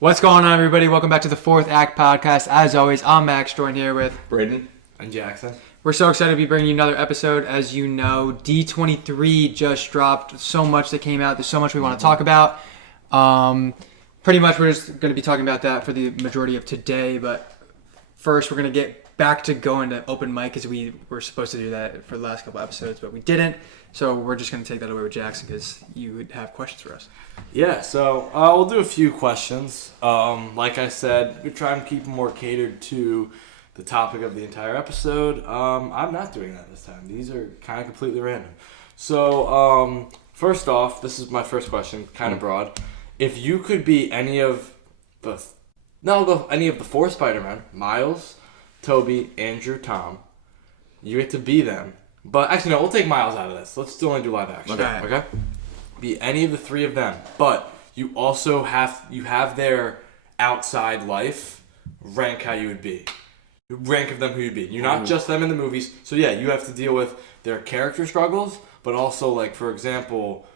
What's going on, everybody? Welcome back to the Fourth Act Podcast. As always, I'm Max, joined here with Braden and Jackson. We're so excited to be bringing you another episode. As you know, D23 just dropped. So much that came out. There's so much we want to talk about. Pretty much we're just going to be talking about that for the majority of today. But first, we're going to get back to going to open mic because we were supposed to do that for the last couple episodes, but we didn't. So we're just going to take that away with Jackson because you would have questions for us. Yeah, so we'll do a few questions. Like I said, we try and keep them more catered to the topic of the entire episode. I'm not doing that this time. These are kind of completely random. So first off, this is my first question, kind of broad. If you could be any of the four Spider-Men, Miles, Tobey, Andrew, Tom, you get to be them. But actually, no, we'll take Miles out of this. Let's still only do live action. Okay? Be any of the three of them. But you also have their outside life rank how you would be. Rank of them who you'd be. You're not just them in the movies. So yeah, you have to deal with their character struggles, but also, like, for example,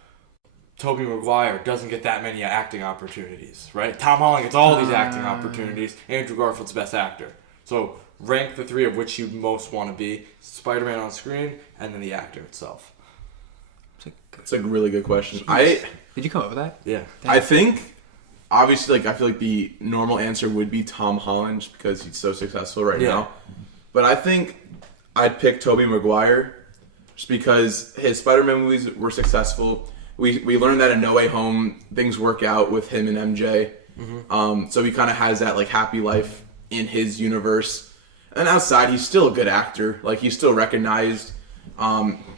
Tobey Maguire doesn't get that many acting opportunities, right? Tom Holland gets all these acting opportunities. Andrew Garfield's best actor. So rank the three of which you most want to be. Spider-Man on screen, and then the actor itself. It's a really good question. Did you come up with that? Yeah. I think, obviously, I feel like the normal answer would be Tom Holland just because he's so successful right now. But I think I'd pick Tobey Maguire just because his Spider-Man movies were successful. We learned that in No Way Home, things work out with him and MJ. Mm-hmm. So he kind of has that like happy life in his universe. And outside, he's still a good actor. Like, he's still recognized.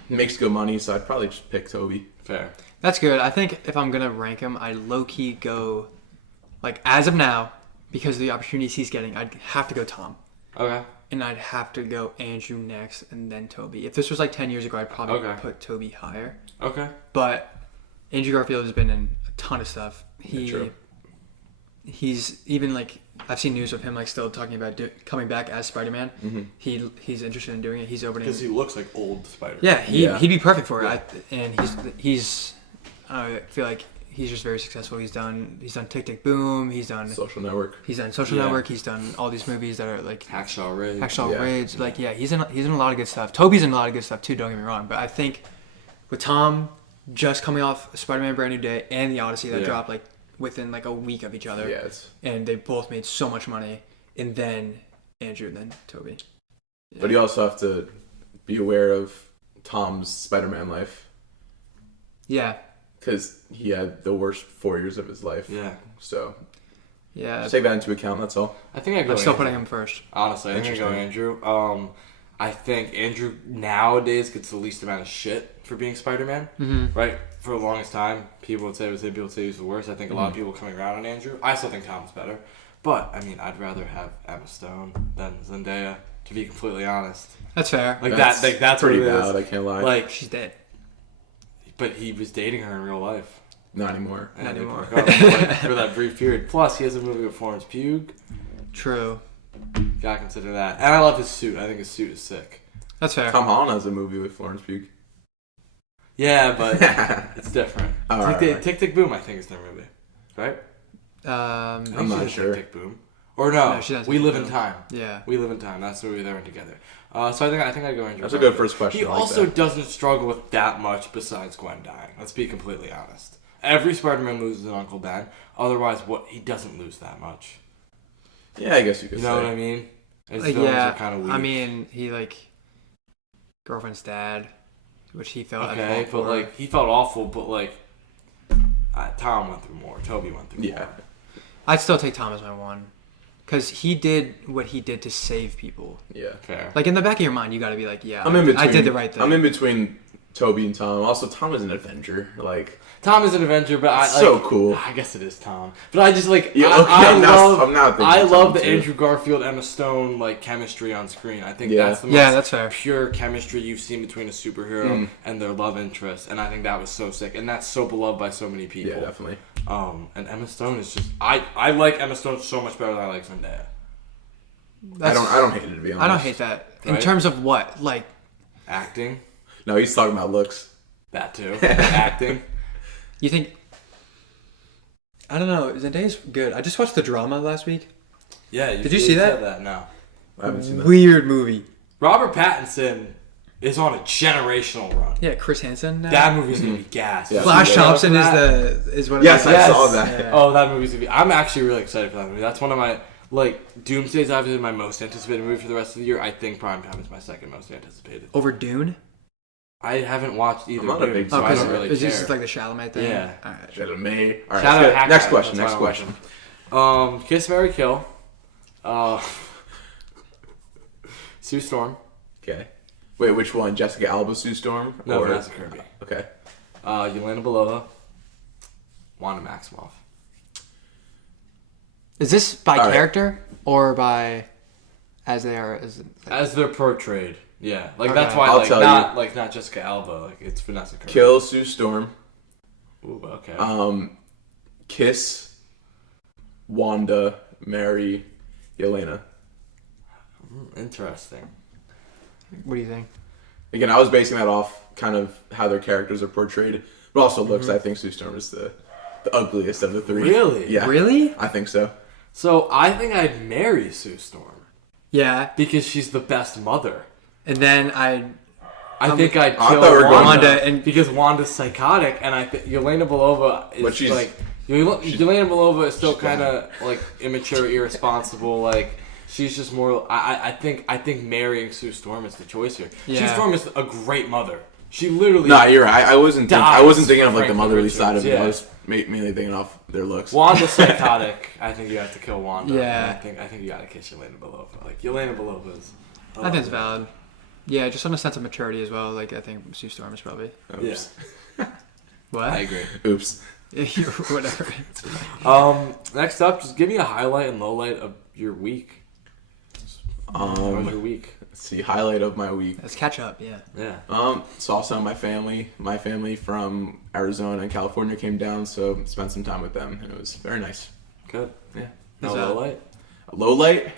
Makes good money, so I'd probably just pick Tobey. Fair. That's good. I think if I'm going to rank him, I low-key go, like, as of now, because of the opportunities he's getting, I'd have to go Tom. Okay. And I'd have to go Andrew next, and then Tobey. If this was like 10 years ago, I'd probably put Tobey higher. Okay. But Andrew Garfield has been in a ton of stuff. True. He's even like, I've seen news of him like still talking about coming back as Spider-Man. Mm-hmm. He's interested in doing it. He's opening because he looks like old Spider-Man. Yeah, he'd be perfect for it. And he's I feel like he's just very successful. He's done Tick Tick Boom. He's done Social Network. He's done Social Network. He's done all these movies that are like Hacksaw Ridge. Like he's in a lot of good stuff. Tobey's in a lot of good stuff too. Don't get me wrong, but I think with Tom just coming off Spider-Man Brand New Day and the Odyssey that dropped like within like a week of each other. Yes. And they both made so much money. And then Andrew and then Tobey. Yeah. But you also have to be aware of Tom's Spider-Man life. Yeah. Because he had the worst 4 years of his life. Yeah. So, yeah, just take that into account, that's all. I think I'm still putting him first. Honestly, I think I go Andrew. I think Andrew nowadays gets the least amount of shit for being Spider-Man. Mm-hmm. Right? For the longest time, people would say it was him, people would say he was the worst. I think a lot of people coming around on Andrew. I still think Tom's better. But, I mean, I'd rather have Emma Stone than Zendaya, to be completely honest. That's fair. Like that's pretty what it bad, is. I can't lie. Like, she's dead. But he was dating her in real life. Not anymore. And they broke up, like, for that brief period. Plus, he has a movie with Florence Pugh. True. Gotta consider that. And I love his suit. I think his suit is sick. That's fair. Tom Holland has a movie with Florence Pugh. Yeah, but it's different. Tick Tick Boom, I think, is their movie. Right? I'm not sure. Tick Tick Boom. Or no, We Live in Time. Yeah. We Live in Time. That's the movie they were together. So I think I'd go Andrew. That's a good first question. He also doesn't struggle with that much besides Gwen dying. Let's be completely honest. Every Spider-Man loses an Uncle Ben. Otherwise, he doesn't lose that much. Yeah, I guess you could say. You know what I mean? His films are kind of weak. I mean, he girlfriend's dad, which he felt okay, but he felt awful. But Tom went through more. Tobey went through more. I'd still take Tom as my one. Because he did what he did to save people. Yeah. Fair. Like, in the back of your mind, you got to be like, yeah, I did the right thing. I'm in between Tobey and Tom. Also, Tom is an Avenger. Tom is an Avenger, but so cool. I guess it is Tom. But I just I love the Andrew Garfield, Emma Stone chemistry on screen. I think that's the most that's fair. Pure chemistry you've seen between a superhero and their love interest, and I think that was so sick, and that's so beloved by so many people. Yeah, definitely. And Emma Stone is just I like Emma Stone so much better than I like Zendaya. I don't hate it, to be honest. I don't hate that. In terms of what? Acting? No, he's talking about looks. That too. Acting. You think I don't know. Zendaya's good. I just watched the drama last week. Yeah. Did you see that? Said that? No. I haven't seen that. Weird movie. Robert Pattinson is on a generational run. Yeah, Chris Hansen. Now. That movie's gonna be gas. Yeah. Flash Yeah. Thompson is one of Yes, the I saw that. Yeah. Oh, that movie's gonna be. I'm actually really excited for that movie. That's one of my Doomsday's obviously my most anticipated movie for the rest of the year. I think Primetime is my second most anticipated. Over Dune. I haven't watched either. I'm not a Dune, big so I because don't really it's care. just like the Chalamet thing. Yeah. All right. Shout out May. All right, Shout out let's go. Hack Next Guy. question. That's Next my question. Kiss, Marry, Kill. Sue Storm. Okay. Wait, which one? Jessica Alba, Sue Storm? No, or... Vanessa Kirby. Okay. Yelena Belova. Wanda Maximoff. Is this by All right. character or by as they are? As they're portrayed. Yeah. Like, Okay. that's why, I'll tell not Jessica Alba. Like, it's Vanessa Kirby. Kill Sue Storm. Ooh, okay. Kiss Wanda, marry Yelena. Interesting. What do you think? Again, I was basing that off kind of how their characters are portrayed, but also looks. I think Sue Storm is the ugliest of the three. Really? Yeah. Really? I think so. So, I think I'd marry Sue Storm. Yeah. Because she's the best mother. And then I think I'd I kill thought we were going- Wanda and because Wanda's psychotic, and I think Yelena Belova is But she's- like Yelena Belova is still she's kind of like immature, irresponsible. Like she's just more. I think marrying Sue Storm is the choice here. Sue Yeah. Storm is a great mother. She literally. No, you're right. I wasn't thinking of like the Frank motherly Richards, side of it. yeah. I was mainly thinking off their looks. Wanda's psychotic. I think you have to kill Wanda. Yeah. And I think you gotta kiss Yelena Belova. Like Yelena Belova is. I think it's valid. Yeah, just on a sense of maturity as well. Like I think Sue Storm is probably. Oops. What? I agree. Oops. Whatever. It's fine. Next up, just give me a highlight and low light of your week. How was your week? Let's see, highlight of my week. Let's catch up. Yeah. Yeah. Saw some of my family. My family from Arizona and California came down, so spent some time with them, and it was very nice. Good. Yeah. No That's low light. Low light.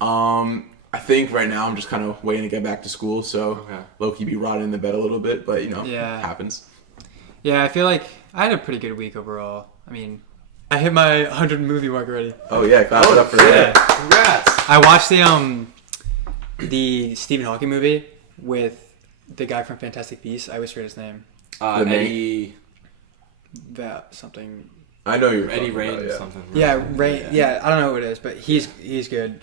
I think right now I'm just kind of waiting to get back to school, so Okay. low-key be rotting in the bed a little bit, but Yeah. it happens. Yeah, I feel like I had a pretty good week overall. I mean, I hit my 100 movie mark already. Oh yeah, clap it up for that. Congrats. I watched the Stephen Hawking movie with the guy from Fantastic Beasts. I always forget his name. The name? Eddie That something. I know you're Eddie talking Rain about, or yeah. something. right? Yeah, Ray. Yeah, I don't know who it is, but he's good.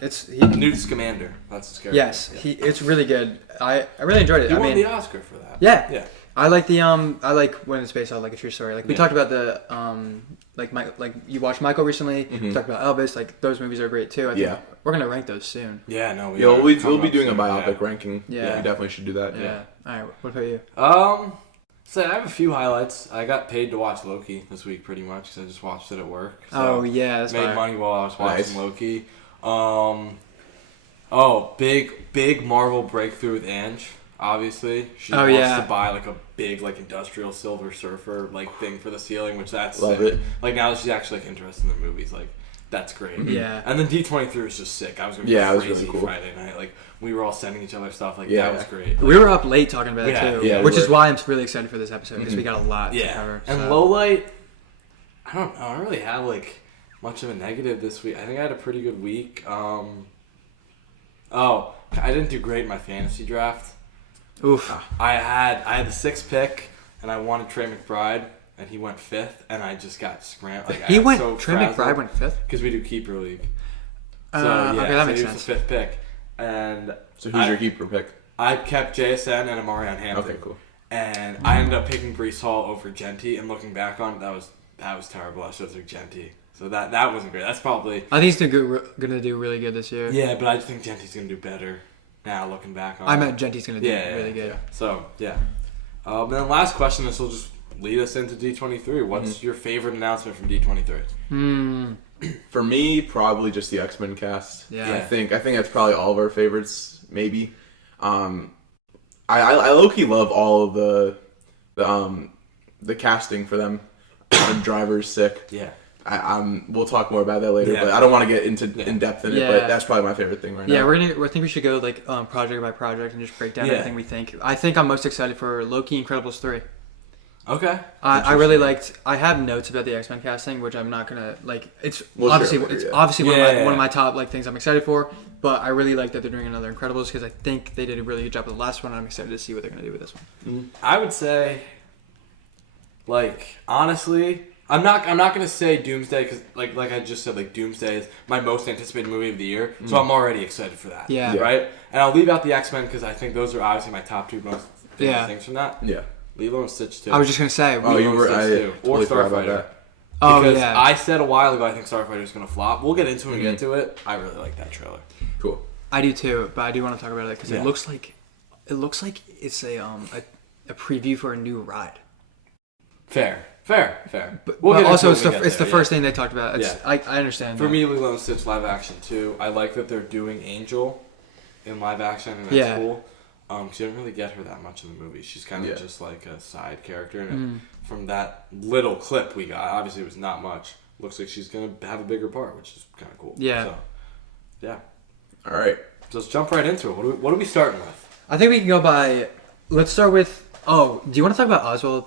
Newt Scamander. That's his character. Yes, it's really good. I really enjoyed it. He I won mean, the Oscar for that. yeah. Yeah. I like I like when it's based on like a true story. Like we Yeah. talked about the like you watched Michael recently. We Mhm. talked about Elvis. Like those movies are great too. I think Yeah. we're gonna rank those soon. Yeah. No. Yeah, we'll be Coming doing a up biopic soon, ranking. Yeah. We definitely should do that. Yeah. All right. What about you? So I have a few highlights. I got paid to watch Loki this week, pretty much, because I just watched it at work. So Oh yeah, that's made fire. money while I was watching Nice. Loki. Big Marvel breakthrough with Ange. Obviously, she Oh, wants yeah. to buy like a big like industrial Silver Surfer like thing for the ceiling, which that's Love sick. it. Like now that she's actually like interested in the movies, like that's great. Yeah. And then D23 was just sick. I was gonna Yeah, it be was crazy really cool. Friday night. Like we were all sending each other stuff. Like Yeah. that was great. We were up late talking about it Yeah, too, yeah, we which is were. why I'm really excited for this episode because we Mhm. got a lot to Yeah. cover. And so. low light, I don't know. I don't really have like much of a negative this week. I think I had a pretty good week. I didn't do great in my fantasy draft. Oof. I had the 6th pick, and I wanted Trey McBride, and he went 5th, and I just got scrambled. Like, He went. Trey McBride went 5th. because we do keeper league. So Okay, that makes he was sense. the 5th pick, and So who's your keeper pick? I kept JSN and Amarion Hampton. Okay, cool. And I ended up picking Brees Hall over Genty, and looking back on it, that was terrible. I should have took Genty. So that wasn't great. That's probably I think he's gonna do really good this year. yeah, but I just think Genty's gonna do better now looking back on it. I meant Genty's gonna do Yeah, really good. So yeah. Then last question. This will just lead us into D23. What's your favorite announcement from D23? For me, probably just the X-Men cast. Yeah. I think that's probably all of our favorites. Maybe. I low-key love all of the casting for them. Adam Driver's sick. Yeah. We'll talk more about that later, Yeah. but I don't want to get into in depth in it. Yeah. But that's probably my favorite thing right Yeah, now. I think we should go like project by project and just break down Yeah. everything we think. I think I'm most excited for Loki Incredibles 3. Okay. I really liked. I have notes about the X-Men casting, which I'm not gonna like. It's We'll obviously share it later, it's yeah. obviously Yeah. one of my top like things I'm excited for. But I really like that they're doing another Incredibles because I think they did a really good job with the last one, and I'm excited to see what they're gonna do with this one. I would say, like, honestly, I'm not gonna say Doomsday because like I just said, like, Doomsday is my most anticipated movie of the year, so I'm already excited for that. Yeah. Right. And I'll leave out the X-Men because I think those are obviously my top two most favorite things from that. Yeah. Lilo and Stitch too. I was just gonna say. Oh, you were. I too. Or totally forgot about Starfighter. that. Oh Because yeah. I said a while ago I think Starfighter is gonna flop. We'll get into it when we get to it. I really like that trailer. Cool. I do too, but I do want to talk about it because Yeah. it looks like it's a preview for a new ride. Fair. But, We'll but get also into it when we get it's the there, first thing they talked about. It's, Yeah. I understand. For that. me, Lilo and Stitch live action too. I like that they're doing Angel in live action, and that's Yeah. cool. She didn't really get her that much in the movie. She's kind of just like a side character, and from that little clip we got, obviously it was not much. Looks like she's gonna have a bigger part, which is kind of cool. Yeah. So, yeah. All right. So let's jump right into it. What are we starting with? I think we can go by. Let's start with. Oh, do you want to talk about Oswald?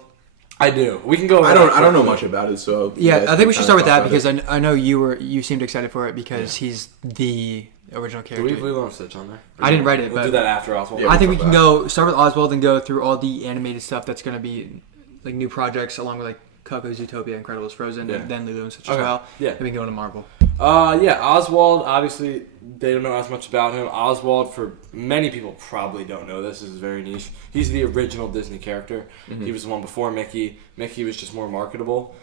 I do. We can go. I don't know much about it, so Yeah, you guys I think can we should kinda start with talk that about because it. I know you seemed excited for it because he's the original Do character. we have Lilo and Stitch on there? I didn't write it, We'll but do that after Oswald. Yeah. I think we we'll can talk go start with Oswald and go through all the animated stuff that's going to be like new projects along with like Coco, Zootopia, Incredibles, Frozen, Yeah. and then Lilo and Stitch Okay. as well. Yeah. And we can go into Marvel. Yeah, Oswald, obviously, they don't know as much about him. Oswald, for many people, probably don't know this. This is very niche. He's the original Disney character. He was the one before Mickey. Mickey was just more marketable.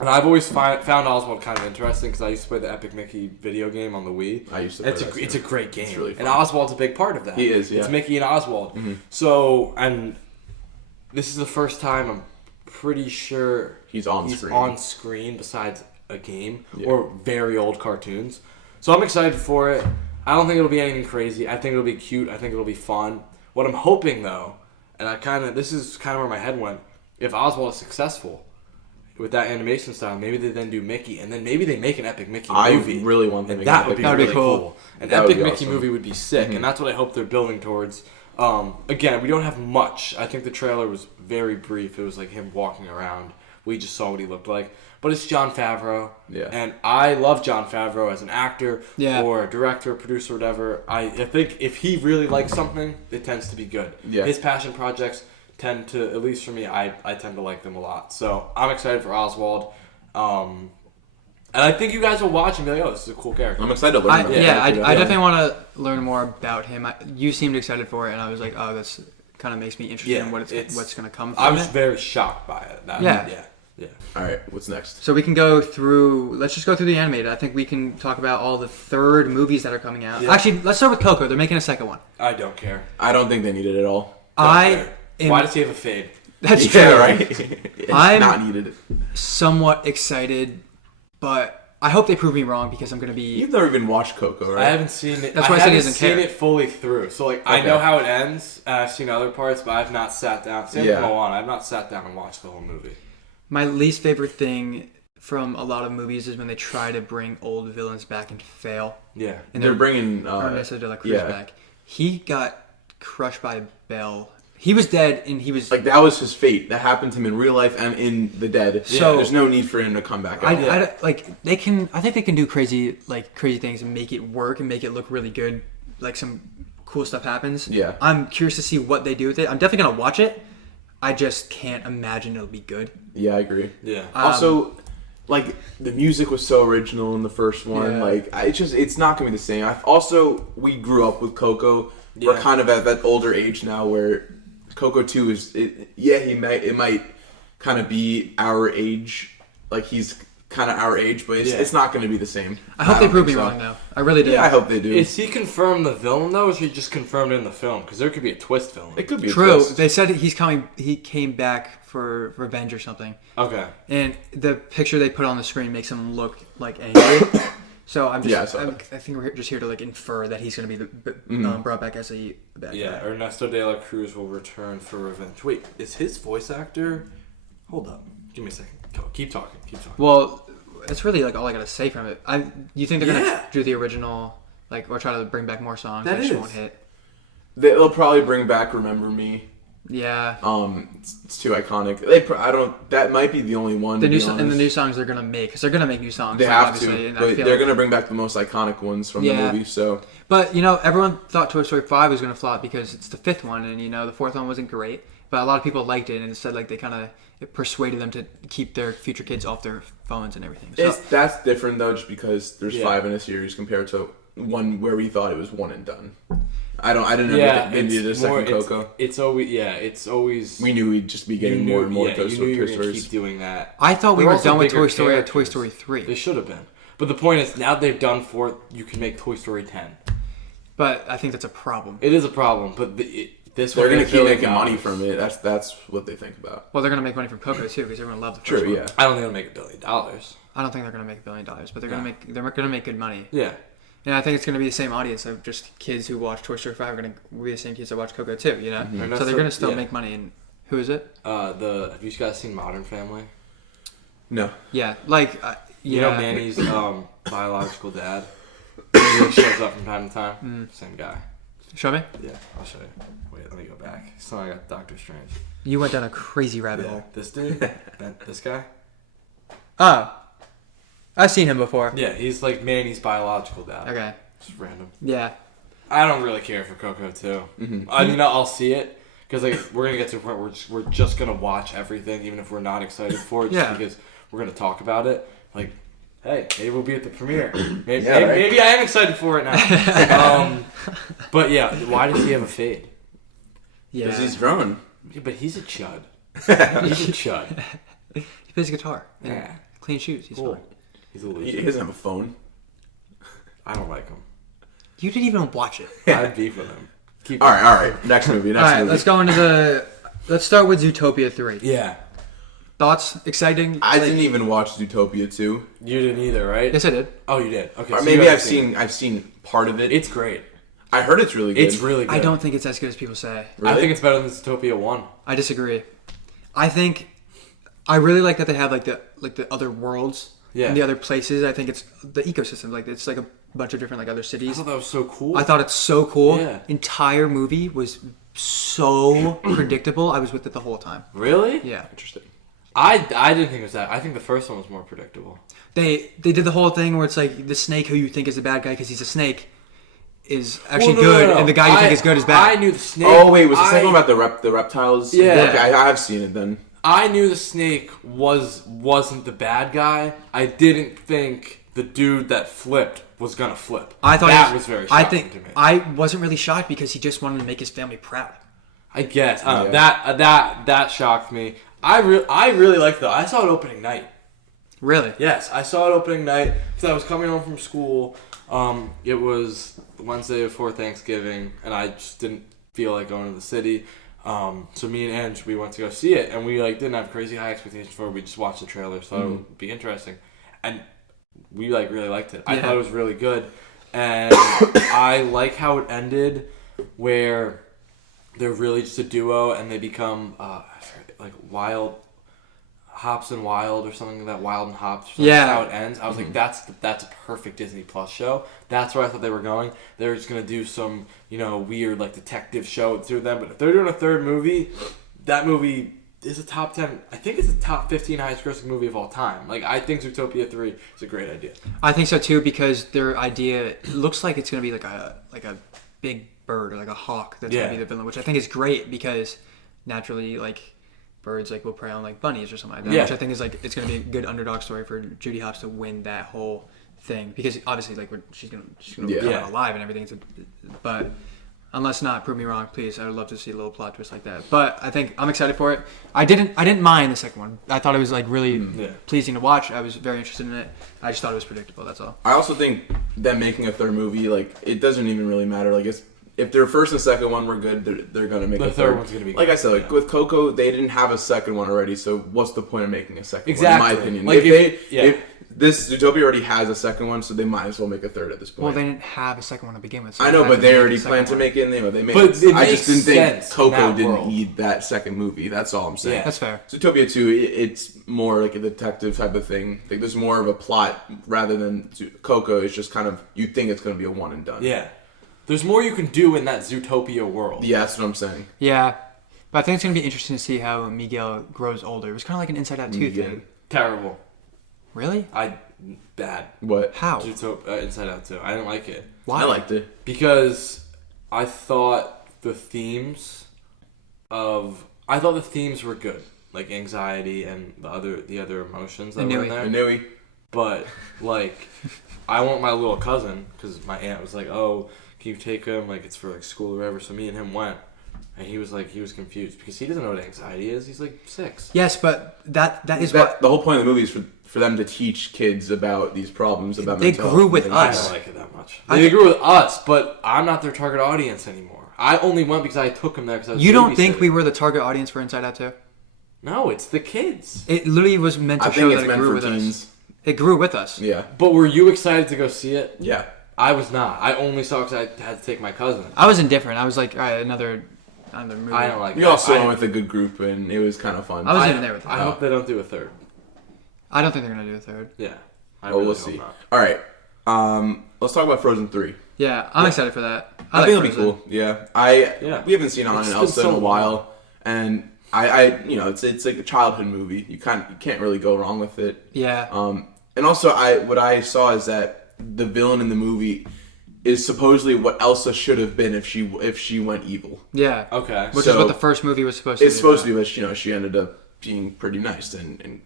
And I've always found Oswald kind of interesting because I used to play the Epic Mickey video game on the Wii. I used to play It's that it's too. a great game. It's really fun. And Oswald's a big part of that. He is, yeah. It's Mickey and Oswald. So, and this is the first time I'm pretty sure He's on screen. besides a game Yeah. or very old cartoons. So I'm excited for it. I don't think it'll be anything crazy. I think it'll be cute. I think it'll be fun. What I'm hoping though, and this is kind of where my head went, if Oswald is successful with that animation style, maybe they then do Mickey, and then maybe they make an Epic Mickey movie. I really want them And to that make would be an That'd be really cool. cool. An That would Epic be Mickey awesome. movie would be sick, and that's what I hope they're building towards. Again, we don't have much. I think the trailer was very brief. It was like him walking around. We just saw what he looked like. But it's Jon Favreau. Yeah. And I love Jon Favreau as an actor Yeah. or a director, producer, whatever. I think if he really likes something, it tends to be good. Yeah. His passion projects tend to, at least for me, I tend to like them a lot. So I'm excited for Oswald. And I think you guys will watch and be like, oh, this is a cool character. I'm excited to learn about I it. definitely want to learn more about him. You seemed excited for it, and I was like, oh, that's kind of makes me interested in what's going to come from I was it. very shocked by it. Yeah. All right, what's next? So we can go through. Let's just go through the animated. I think we can talk about all the third movies that are coming out. Yeah. Actually, let's start with Coco. They're making a second one. I don't care. I don't think they need it at all. Why does he have a fade? That's Yeah, true. right. It's I'm- not needed. Somewhat excited, but I hope they prove me wrong because I'm going to be. You've never even watched Coco, right? I haven't seen it. That's why I said he haven't doesn't seen care. it fully through. So like I Okay. know how it ends. And I've seen other parts, but I've not sat down. Same Yeah. with Moana. I've not sat down and watched the whole movie. My least favorite thing from a lot of movies is when they try to bring old villains back and fail. Yeah. And They're bringing Ernesto de la Cruz yeah. back. He got crushed by Belle. He was dead, and he was Like that was his fate. That happened to him in real life and in the dead. So- there's no need for him to come back. I Out. like they can. I think they can do crazy things and make it work and make it look really good. Like some cool stuff happens. Yeah. I'm curious to see what they do with it. I'm definitely gonna watch it. I just can't imagine it'll be good. Yeah, I agree. Yeah. Also, like the music was so original in the first one. Yeah. Like it's not gonna be the same. We grew up with Coco. Yeah. We're kind of at that older age now where Coco 2 is. It might kind of be our age. Like he's kind of our age, but it's not going to be the same. I hope they don't prove me think so. wrong though. I really do. Yeah, I hope they do. Is he confirmed the villain though, or is he just confirmed in the film? Because there could be a twist villain. It could be True. A twist. They said he's coming. He came back for revenge or something. Okay. And the picture they put on the screen makes him look like angry. So I'm just. Yeah, I saw that. I think we're just here to like infer that he's going to be brought back as a bad Yeah. guy. Ernesto de la Cruz will return for revenge. Wait, is his voice actor? Hold up. Give me a second. Keep talking. Well, it's really like all I got to say from it. You think they're going Yeah. to do the original, like, or try to bring back more songs? That just is. won't hit. They'll probably bring back "Remember Me." Yeah. It's too iconic. That might be the only one. The new songs they're gonna make, because they're gonna make new songs. They like, have obviously, to, and but I feel they're like, gonna bring back the most iconic ones from the movie. So, but everyone thought Toy Story 5 was gonna flop because it's the fifth one, and the fourth one wasn't great. But a lot of people liked it, and it said like they kind of persuaded them to keep their future kids off their phones and everything. So that's different though, just because there's 5 in a series compared to one where we thought it was one and done. I didn't know they needed a second Coco. It's always. We knew we'd just be getting more and more Toy Stories. Keep doing that. I thought we were done with Toy Story at characters. Toy Story 3. They should have been. But the point is, now they've done 4, you can make Toy Story 10. But I think that's a problem. It is a problem, but this they're going to keep making money from it. That's what they think about. Well, they're going to make money from Coco too, because everyone loved the first True, one. yeah. I don't think they'll make $1 billion. I don't think they're going to make $1 billion, but they're going to make good money. Yeah. And I think it's going to be the same audience of just kids who watch Toy Story 5 are going to be the same kids that watch Coco too, Mm-hmm. So they're going to still make money. And who is it? Have you guys seen Modern Family? No. Yeah, You know Manny's biological dad? He shows up from time to time. Same guy. Show me. Yeah, I'll show you. Wait, let me go back. So I got Doctor Strange. You went down a crazy rabbit hole. This dude? This guy? Oh. I've seen him before. Yeah, he's like Manny's biological dad. Okay. Just random. Yeah. I don't really care for Coco too. Mm-hmm. I mean, I'll see it because we're gonna get to a point where we're just gonna watch everything, even if we're not excited for it, just because we're gonna talk about it. Like, hey, maybe we'll be at the premiere. Maybe I am excited for it now. But yeah, why does he have a fade? Yeah. Because he's grown. Yeah, but he's a chud. He's a chud. He plays guitar. And Yeah. clean shoes. He's Cool. fine. He's a He loser. doesn't have a phone. I don't like him. You didn't even watch it. I have beef with him. All right. Next movie. All right, let's go into let's start with Zootopia 3. Yeah. Thoughts? Exciting? I didn't even watch Zootopia 2. You didn't either, right? Yes, I did. Oh, you did. Okay. Or so maybe you I've haven't seen part of it. It's great. I heard it's really good. It's really good. I don't think it's as good as people say. Really? I think it's better than Zootopia 1. I disagree. I really like that they have like the other worlds and the other places. I think it's the ecosystem. Like it's like a bunch of different like other I cities. thought that was so cool. I thought it's so cool. Yeah. Entire movie was so predictable. I was with it the whole time. Really? Yeah. Interesting. I didn't think it was that. I think the first one was more predictable. They did the whole thing where it's like the snake who you think is a bad guy because he's a snake is actually Well, no, good, no, no. and the guy you think is good is bad. I knew the snake. Oh wait, was the second one about the reptiles? Yeah. Okay, I have seen it then. I knew the snake wasn't the bad guy. I didn't think the dude that flipped was gonna flip. I thought that was very shocking to me. I wasn't really shocked because he just wanted to make his family proud. I guess Yeah. that shocked me. I really liked it. I saw it opening night. Really? Yes, I saw it opening night because I was coming home from school. It was Wednesday before Thanksgiving, and I just didn't feel like going to the city. So me and Ange, we went to go see it, and we didn't have crazy high expectations for it. We just watched the trailer, so it would be interesting. And we really liked it. I thought it was really good, and I like how it ended, where they're really just a duo, and they become like Wild Hops and Wild or something like that. Wild and Hops. That's how it ends. I was like, that's a perfect Disney Plus show. That's where I thought they were going. They were just gonna do some weird like detective show through them. But if they're doing a third movie, that movie is a top 10. I think it's a top 15 highest grossing movie of all time. Like I think Zootopia 3 is a great idea. I think so too because their idea looks like it's gonna be like a big bird or like a hawk that's gonna be the villain, which I think is great because naturally like birds will prey on like bunnies or something like that, which I think is it's gonna be a good underdog story for Judy Hopps to win that whole thing because obviously she's gonna come out alive and everything. But unless not, prove me wrong, please. I would love to see a little plot twist like that. But I think I'm excited for it. I didn't mind the second one. I thought it was really pleasing to watch. I was very interested in it. I just thought it was predictable. That's all. I also think them making a third movie, it doesn't even really matter. If their first and second one were good, they're gonna make the a third. third one's gonna be good. Like I said, with Coco, they didn't have a second one already, so what's the point of making a second Exactly. one, in my opinion? Like if this Zootopia already has a second one, so they might as well make a third at this point. Well, they didn't have a second one to begin with. So I know, but they already planned to make it, and they made But it. it I just didn't think makes Coco sense in that didn't world. need that second movie. That's all I'm saying. Yeah. That's fair. Zootopia 2, it's more like a detective type of thing. Like there's more of a plot rather than Coco. It's just kind of you think it's going to be a one and done. Yeah. There's more you can do in that Zootopia world. Yeah, that's what I'm saying. Yeah. But I think it's going to be interesting to see how Miguel grows older. It was kind of like an Inside Out 2 Miguel. thing. Terrible. Really? Bad. What? How? Inside Out 2. I didn't like it. Why? I liked it. Because I thought the themes were good. Like anxiety and the other emotions that were in there. I knew he. But, like, I want my little cousin, because my aunt was like, oh, can you take him? Like, it's for, like, school or whatever. So me and him went. And he was confused because he doesn't know what anxiety is. He's, like, 6. Yes, but that is what... The whole point of the movie is for them to teach kids about these problems, about They mental grew health with and I us. don't like it that much. They grew with us, but I'm not their target audience anymore. I only went because I took him there because I was You don't think babysitting. we were the target audience for Inside Out 2? No, it's the kids. It literally was meant to I show think that it's it meant grew for with teens. us. It grew with us. Yeah. But were you excited to go see it? Yeah. I was not. I only saw it because I had to take my cousin. I was indifferent. I was like, all right, another movie. I don't like We it. also I- went with a good group, and it was kind of fun. I was even there with them. I hope they don't do a third. I don't think they're going to do a third. Yeah. I Well, really we'll hope see. not. All right. Let's talk about Frozen 3. Yeah, I'm excited for that. I like think it'll be Frozen. cool. Yeah. Yeah. We haven't seen Anna It's and been Elsa so in a long. while, and it's like a childhood movie. You can't really go wrong with it. Yeah. And also what I saw is that the villain in the movie is supposedly what Elsa should have been if she went evil. Yeah. Okay. Which is So, what the first movie was supposed to be. It's supposed to be, but she ended up being pretty nice and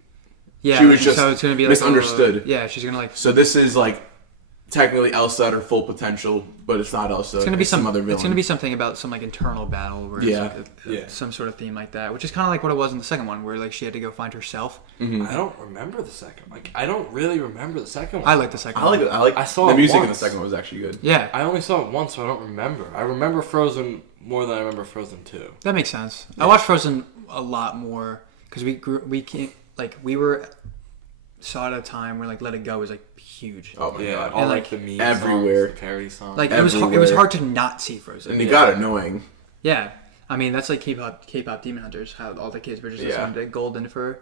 Yeah. she was just so it's gonna be like misunderstood. yeah, she's going to like... So this is like technically Elsa at her full potential, but it's not Elsa. It's gonna be some other villain. It's gonna be something about some like internal battle, where Yeah. it's like Yeah. some sort of theme like that, which is kind of like what it was in the second one, where like she had to go find herself. I don't remember the second. Like, I don't really remember the second one. I like the second I one. like it. I like I saw the it music in the once. second one was actually good. Yeah, I only saw it once, so I don't remember. I remember Frozen more than I remember Frozen 2. that makes sense. I watched Frozen a lot more because we saw it at a time where like Let It Go was like huge. Oh my Yeah, god. all And, like the memes everywhere. songs, the parody songs. Like it was everywhere. hard to not see Frozen. And it got annoying. Yeah, I mean that's like K-pop Demon Hunters. How all the kids were just listening to Golden for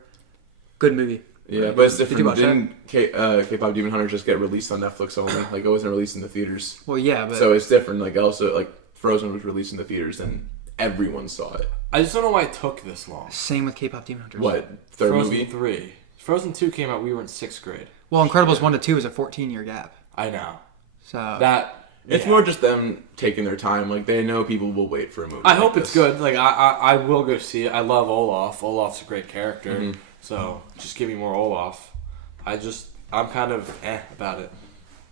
good movie. Yeah, but it's Did you different. watch Didn't K-pop Demon Hunters just get released on Netflix only? Like it wasn't released in the theaters. Well, yeah, but So it's different. Like also like Frozen was released in the theaters and everyone saw it. I just don't know why it took this long. same with K-pop Demon Hunters. What? Third Frozen movie? 3. Frozen 2 came out, we were in 6th grade. Well, Incredibles 1 to 2 is a 14-year gap. I know. So It's more just them taking their time. Like they know people will wait for a movie. I like hope it's this. good. Like I will go see it. I love Olaf. Olaf's a great character. So just give me more Olaf. I'm kind of about it.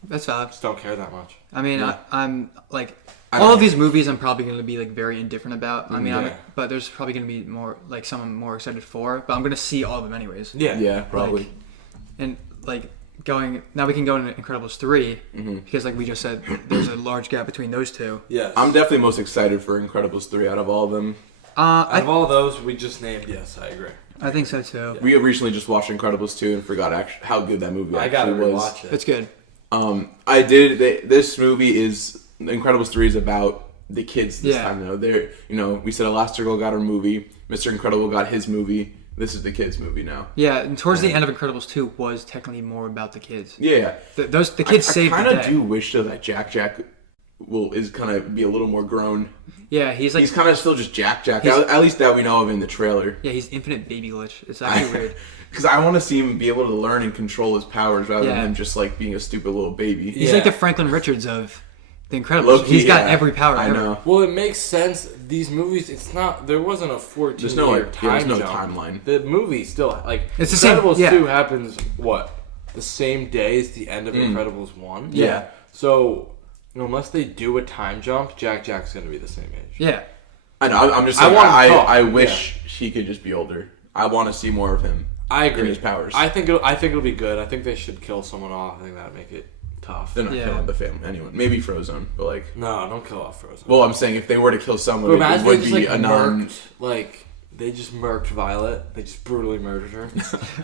that's valid. Just don't care that much. I mean, I'm like I all don't- of these movies. I'm probably going to be like very indifferent about. I mean, Yeah. but there's probably going to be more like some I'm more excited for. But I'm going to see all of them anyways. Yeah. Yeah, probably. Like, and like going now, we can go into Incredibles 3 because like we just said, there's a large gap between those two. Yes. I'm definitely most excited for Incredibles 3 out of all of them. Out of I all those we just named, yes, I agree. think so too. We recently just watched Incredibles 2 and forgot how good that movie I actually gotta was. rewatch it. It's good. This movie is Incredibles 3 is about the kids this Yeah. time though. They're we said Elastigirl got her movie, Mr. Incredible got his movie. This is the kids' movie now. Yeah, and towards the end of Incredibles 2 was technically more about the kids. Yeah. The kids saved I the kind of day. do wish though that Jack is gonna be a little more grown. Yeah, he's like He's kind of still just Jack. He's- At least that we know of in the trailer. yeah, he's infinite baby glitch. It's actually weird. Because I want to see him be able to learn and control his powers rather Yeah. than him just like being a stupid little baby. He's Yeah. like the Franklin Richards of the Incredibles. Low-key, He's got yeah. every power I ever. know. Well, it makes sense. These movies, there wasn't a 14-year There's no time no jump. timeline. The movie still, like, It's the same- Incredibles yeah. 2 happens, the same day as the end of Incredibles 1? Yeah. So, unless they do a time jump, Jack's going to be the same age. Yeah. I know. I'm just I saying. want him to talk. I wish he could just be older. I want to see more of him. I agree. And his powers. I think it'll be good. I think they should kill someone off. I think that would make it tough. They're not Yeah. killing the family. Anyone. Maybe Frozone, but like. No, don't kill off Frozen. Well, I'm saying if they were to kill someone, But it imagine would they just be a non. murked, they just murked Violet. They just brutally murdered her.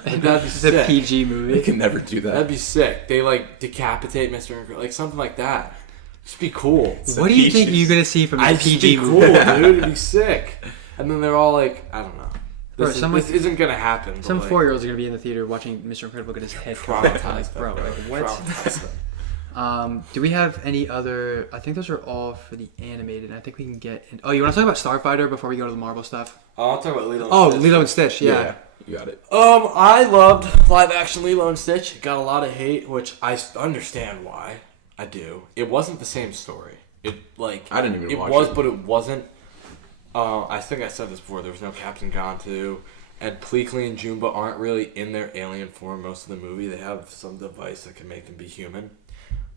Like, that'd be It's a sick. PG They movie. can never do that. That'd be sick. They decapitate Mr. Incredible, like something like that. Just be cool. What do you think you're gonna see from I'd this just PG be cool, movie? dude. It'd be sick. And then they're all like, I don't know. Bro, This isn't gonna happen. Some but, 4-year-olds are gonna be in the theater watching Mr. Incredible get his head cut off. Traumatized Like, bro, them, like, what? Traumatized them. Do we have any other? I think those are all for the animated. I think we can get. Oh, you want to talk about Starfighter before we go to the Marvel stuff? I'll talk about Lilo. Oh, Lilo and Stitch. Yeah. You got it. I loved live action Lilo and Stitch. It got a lot of hate, which I understand why. I do. It wasn't the same story. I didn't even watch it. It was, but it wasn't. I think I said this before. There was no Captain Gantu, and Pleakley and Jumba aren't really in their alien form most of the movie. They have some device that can make them be human.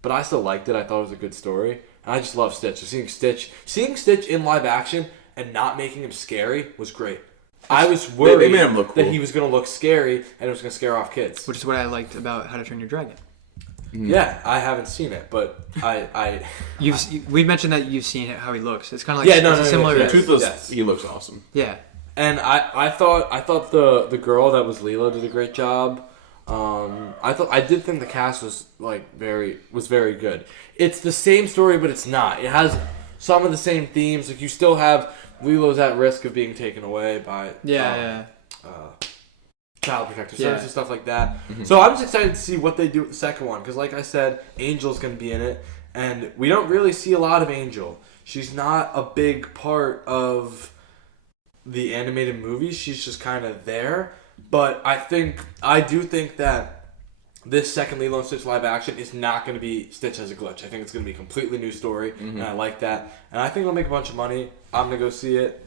But I still liked it. I thought it was a good story. And I just love Stitch. So seeing Stitch in live action and not making him scary was great. I was worried they made him look cool. that he was going to look scary and it was going to scare off kids. Which is what I liked about How to Train Your Dragon. Yeah, I haven't seen it, but We've mentioned that you've seen how he looks. It's kind of like similar. Toothless. Yes. He looks awesome. Yeah. And I thought the girl that was Lilo did a great job. I did think the cast was very good. It's the same story, but it's not. It has some of the same themes. Like you still have Lilo's at risk of being taken away by Child Protective Service and stuff like that. Mm-hmm. So I'm just excited to see what they do with the second one because, like I said, Angel's going to be in it, and we don't really see a lot of Angel. She's not a big part of the animated movies. She's just kind of there. But I do think that this second Lilo and Stitch live action is not going to be Stitch as a glitch. I think it's going to be a completely new story, and I like that. And I think it'll make a bunch of money. I'm going to go see it.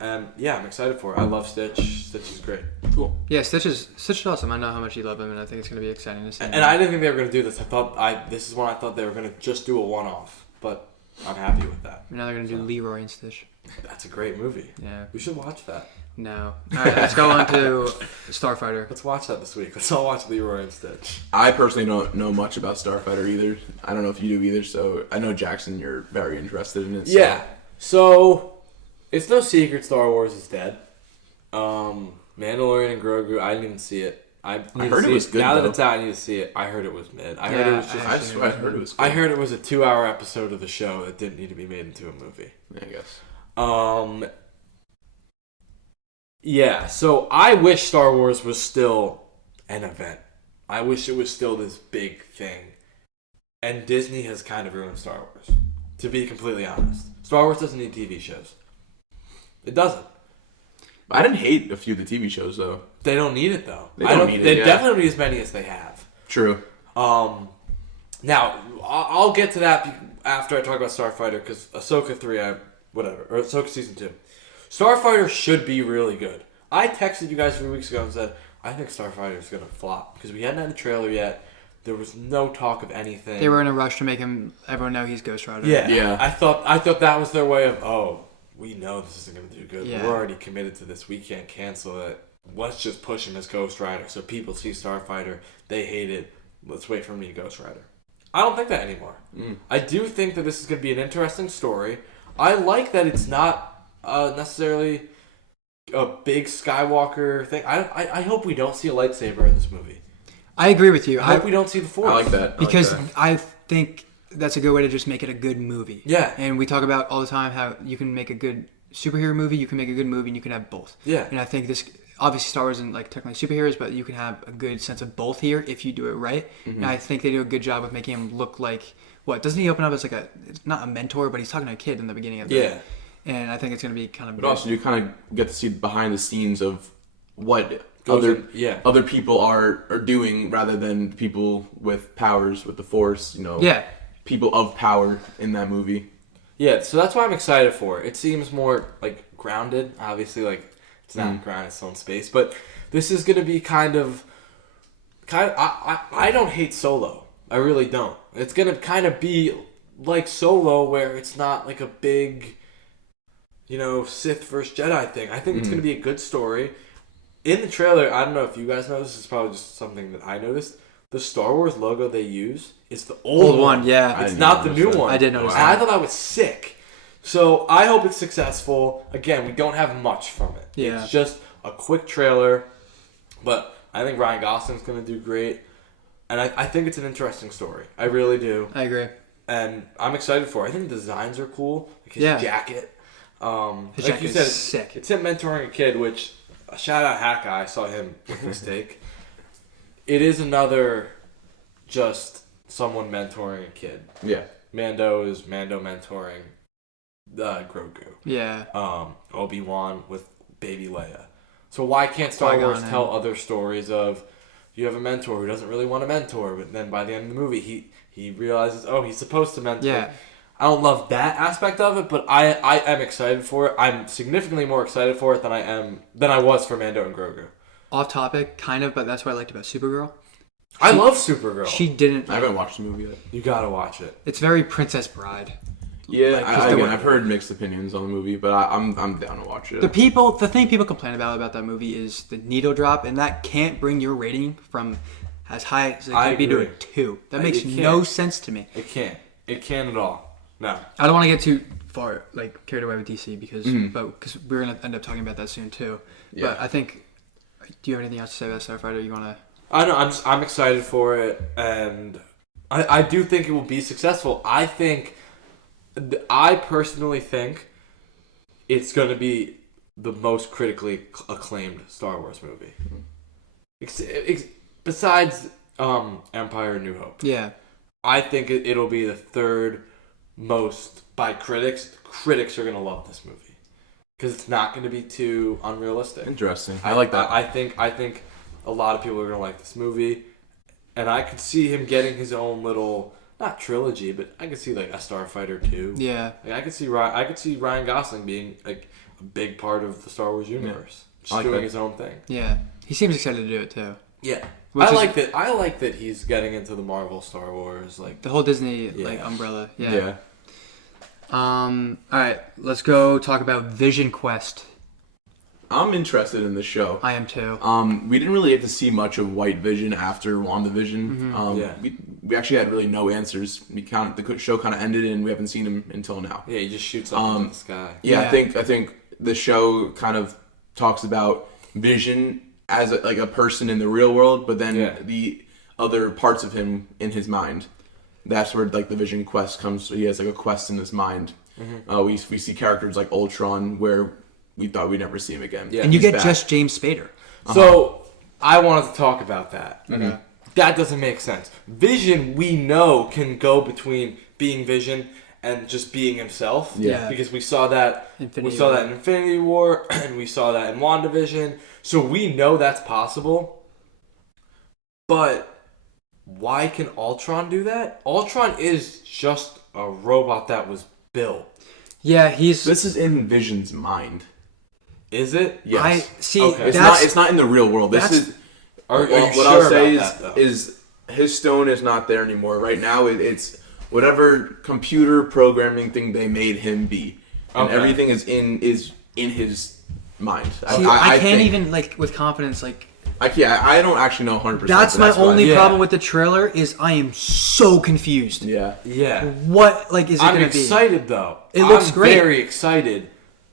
And yeah, I'm excited for it. I love Stitch. Stitch is great. Cool. Yeah, Stitch is awesome. I know how much you love him, and I think it's going to be exciting to see. And I didn't think they were going to do this. This is when I thought they were going to just do a one-off. But I'm happy with that. Now they're going to do Leroy and Stitch. That's a great movie. Yeah. We should watch that. No. All right, let's go on to Starfighter. Let's watch that this week. Let's all watch Leroy and Stitch. I personally don't know much about Starfighter either. I don't know if you do either, so I know, Jackson, you're very interested in it. So. Yeah. So, it's no secret Star Wars is dead. Mandalorian and Grogu, I didn't even see it. I heard it was good, now though. that it's out, I need to see it. I heard it was mid. I heard it was just... I heard it was good. I heard it was a 2-hour episode of the show that didn't need to be made into a movie. I guess. Yeah, so I wish Star Wars was still an event. I wish it was still this big thing. And Disney has kind of ruined Star Wars, to be completely honest. Star Wars doesn't need TV shows. It doesn't. I didn't hate a few of the TV shows, though. They don't need it, though. They definitely don't need as many as they have. True. Now, I'll get to that after I talk about Starfighter, because Ahsoka 3, or Ahsoka Season 2. Starfighter should be really good. I texted you guys a few weeks ago and said, I think Starfighter is going to flop, because we hadn't had a trailer yet. There was no talk of anything. They were in a rush to make everyone know he's Ghost Rider. Yeah. I thought that was their way of, we know this isn't going to do good. Yeah. We're already committed to this. We can't cancel it. Let's just push him as Ghost Rider. So people see Starfighter. They hate it. Let's wait for him to be Ghost Rider. I don't think that anymore. I do think that this is going to be an interesting story. I like that it's not necessarily a big Skywalker thing. I hope we don't see a lightsaber in this movie. I agree with you. I hope we don't see the Force. I like that. Because I think that's a good way to just make it a good movie. Yeah. And we talk about all the time how you can make a good superhero movie, you can make a good movie, and you can have both. Yeah. And I think this, obviously Star Wars isn't like technically superheroes, but you can have a good sense of both here if you do it right. And I think they do a good job of making him look like, doesn't he open up as like not a mentor, but he's talking to a kid in the beginning of it. And I think it's going to be kind of... But also, you kind of get to see behind the scenes of what other people are doing rather than people with powers, with the Force, people of power in that movie. Yeah, so that's why I'm excited for it. It seems more, grounded. Obviously, it's not grounded, it's still in space. But this is going to be kind of I don't hate Solo. I really don't. It's going to kind of be like Solo, where it's not like a big... Sith versus Jedi thing. I think it's going to be a good story. In the trailer, I don't know if you guys know, this is probably just something that I noticed. The Star Wars logo they use is the old one. Yeah. It's not the new one. I did notice that. And I thought that was sick. So I hope it's successful. Again, we don't have much from it. Yeah. It's just a quick trailer. But I think Ryan Gosling's going to do great. And I think it's an interesting story. I really do. I agree. And I'm excited for it. I think the designs are cool. Like his jacket. His jacket you said, is sick. It's him mentoring a kid, which, shout out Hawkeye, I saw him with mistake. It is another just someone mentoring a kid. Yeah. Mando is Mando mentoring Grogu. Yeah. Obi-Wan with baby Leia. So why can't Star Wars tell other stories of you have a mentor who doesn't really want to mentor, but then by the end of the movie he realizes, oh, he's supposed to mentor. Yeah. I don't love that aspect of it, but I am excited for it. I'm significantly more excited for it than I was for Mando and Grogu. Off topic, kind of, but that's what I liked about Supergirl. I love Supergirl. She didn't. I haven't watched the movie yet. You gotta watch it. It's very Princess Bride. Yeah, Like, I've heard mixed opinions on the movie, but I'm down to watch it. The thing people complain about that movie is the needle drop, and that can't bring your rating from as high as it could be to a 2. That makes no sense to me. It can't. It can't at all. No. I don't want to get too far, like, carried away with DC because we're gonna end up talking about that soon too. Yeah. But I think, do you have anything else to say about Starfighter? You want to? I know. I'm excited for it, and I do think it will be successful. I personally think it's going to be the most critically acclaimed Star Wars movie. Besides Empire and New Hope. Yeah. I think it'll be the third most by critics. Critics are going to love this movie. Because it's not going to be too unrealistic. Interesting. I like that. I think a lot of people are going to like this movie. And I could see him getting his own little... Not trilogy, but I could see like a Starfighter 2. Yeah. Like, I could see Ryan Gosling being like a big part of the Star Wars universe, just doing his own thing. Yeah, he seems excited to do it too. Yeah, I like that he's getting into the Marvel Star Wars, like the whole Disney like umbrella. Yeah. All right, let's go talk about Vision Quest. I'm interested in this show. I am too. We didn't really get to see much of White Vision after WandaVision. We actually had really no answers. The show kind of ended, and we haven't seen him until now. Yeah, he just shoots up into the sky. Yeah, I think the show kind of talks about Vision as a person in the real world, but then the other parts of him in his mind. That's where like the Vision quest comes. So he has like a quest in his mind. We see characters like Ultron where we thought we'd never see him again. Yeah, and you get just James Spader. So I wanted to talk about that. Okay. That doesn't make sense. Vision, we know, can go between being Vision and just being himself. Yeah. Because we saw that in Infinity War, and we saw that in WandaVision. So we know that's possible. But why can Ultron do that? Ultron is just a robot that was built. Yeah, This is in Vision's mind. Is it? Yes. Okay. It's not in the real world. This is. Are you what sure I'll say about that, is his stone is not there anymore. Right now, it's whatever computer programming thing they made him be, and everything is in his mind. See, I can't even like with confidence like. I don't actually know 100%. That's my only problem with the trailer is I am so confused. Yeah. What like is it going to be? I'm excited though. It looks great. Very excited.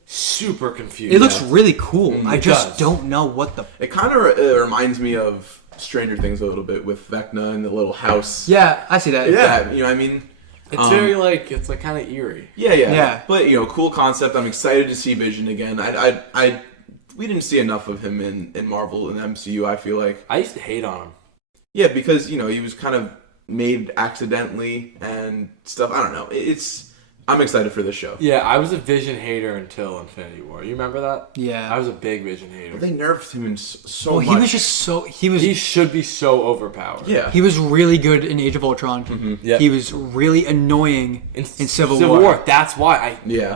Super confused. It looks really cool. I just don't know what the. It kind of reminds me of Stranger Things a little bit with Vecna and the little house. Yeah, I see that. Yeah, you know what I mean. It's very it's like kind of eerie. Yeah. But cool concept. I'm excited to see Vision again. We didn't see enough of him in Marvel and MCU. I feel like I used to hate on him. Yeah, because he was kind of made accidentally and stuff. I don't know. I'm excited for this show. Yeah, I was a Vision hater until Infinity War. You remember that? Yeah. I was a big Vision hater. But they nerfed him in so much. He was just so... He should be so overpowered. Yeah. He was really good in Age of Ultron. Mm-hmm. Yeah. He was really annoying in Civil War. Civil War. That's why I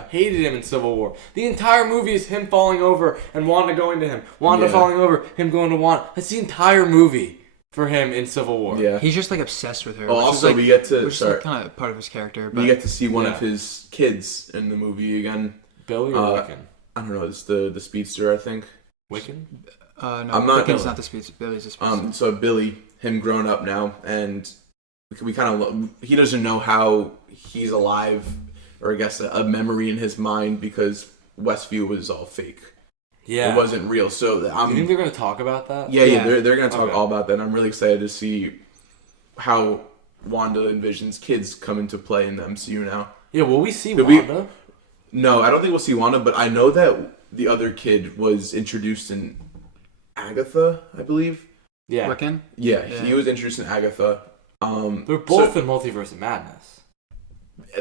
hated him in Civil War. The entire movie is him falling over and Wanda going to him. Wanda falling over, him going to Wanda. That's the entire movie for him in Civil War. Yeah. He's just like obsessed with her. Oh, also, we get to... Which is kind of part of his character. But we get to see one of his kids in the movie again. Billy or Wiccan? I don't know. It's the speedster, I think. Wiccan? No, I'm not... Wiccan's not the speedster. Billy's the speedster. So Billy, him grown up now, and we kind of... He doesn't know how he's alive, or I guess a memory in his mind, because Westview was all fake. Yeah. It wasn't real. So Do you think they're going to talk about that? Yeah. They're going to talk all about that. And I'm really excited to see how Wanda and Vision's kids come into play in the MCU now. Yeah, will we see Wanda? No, I don't think we'll see Wanda, but I know that the other kid was introduced in Agatha, I believe. Yeah. Wiccan? Yeah, he was introduced in Agatha. They're both in Multiverse of Madness.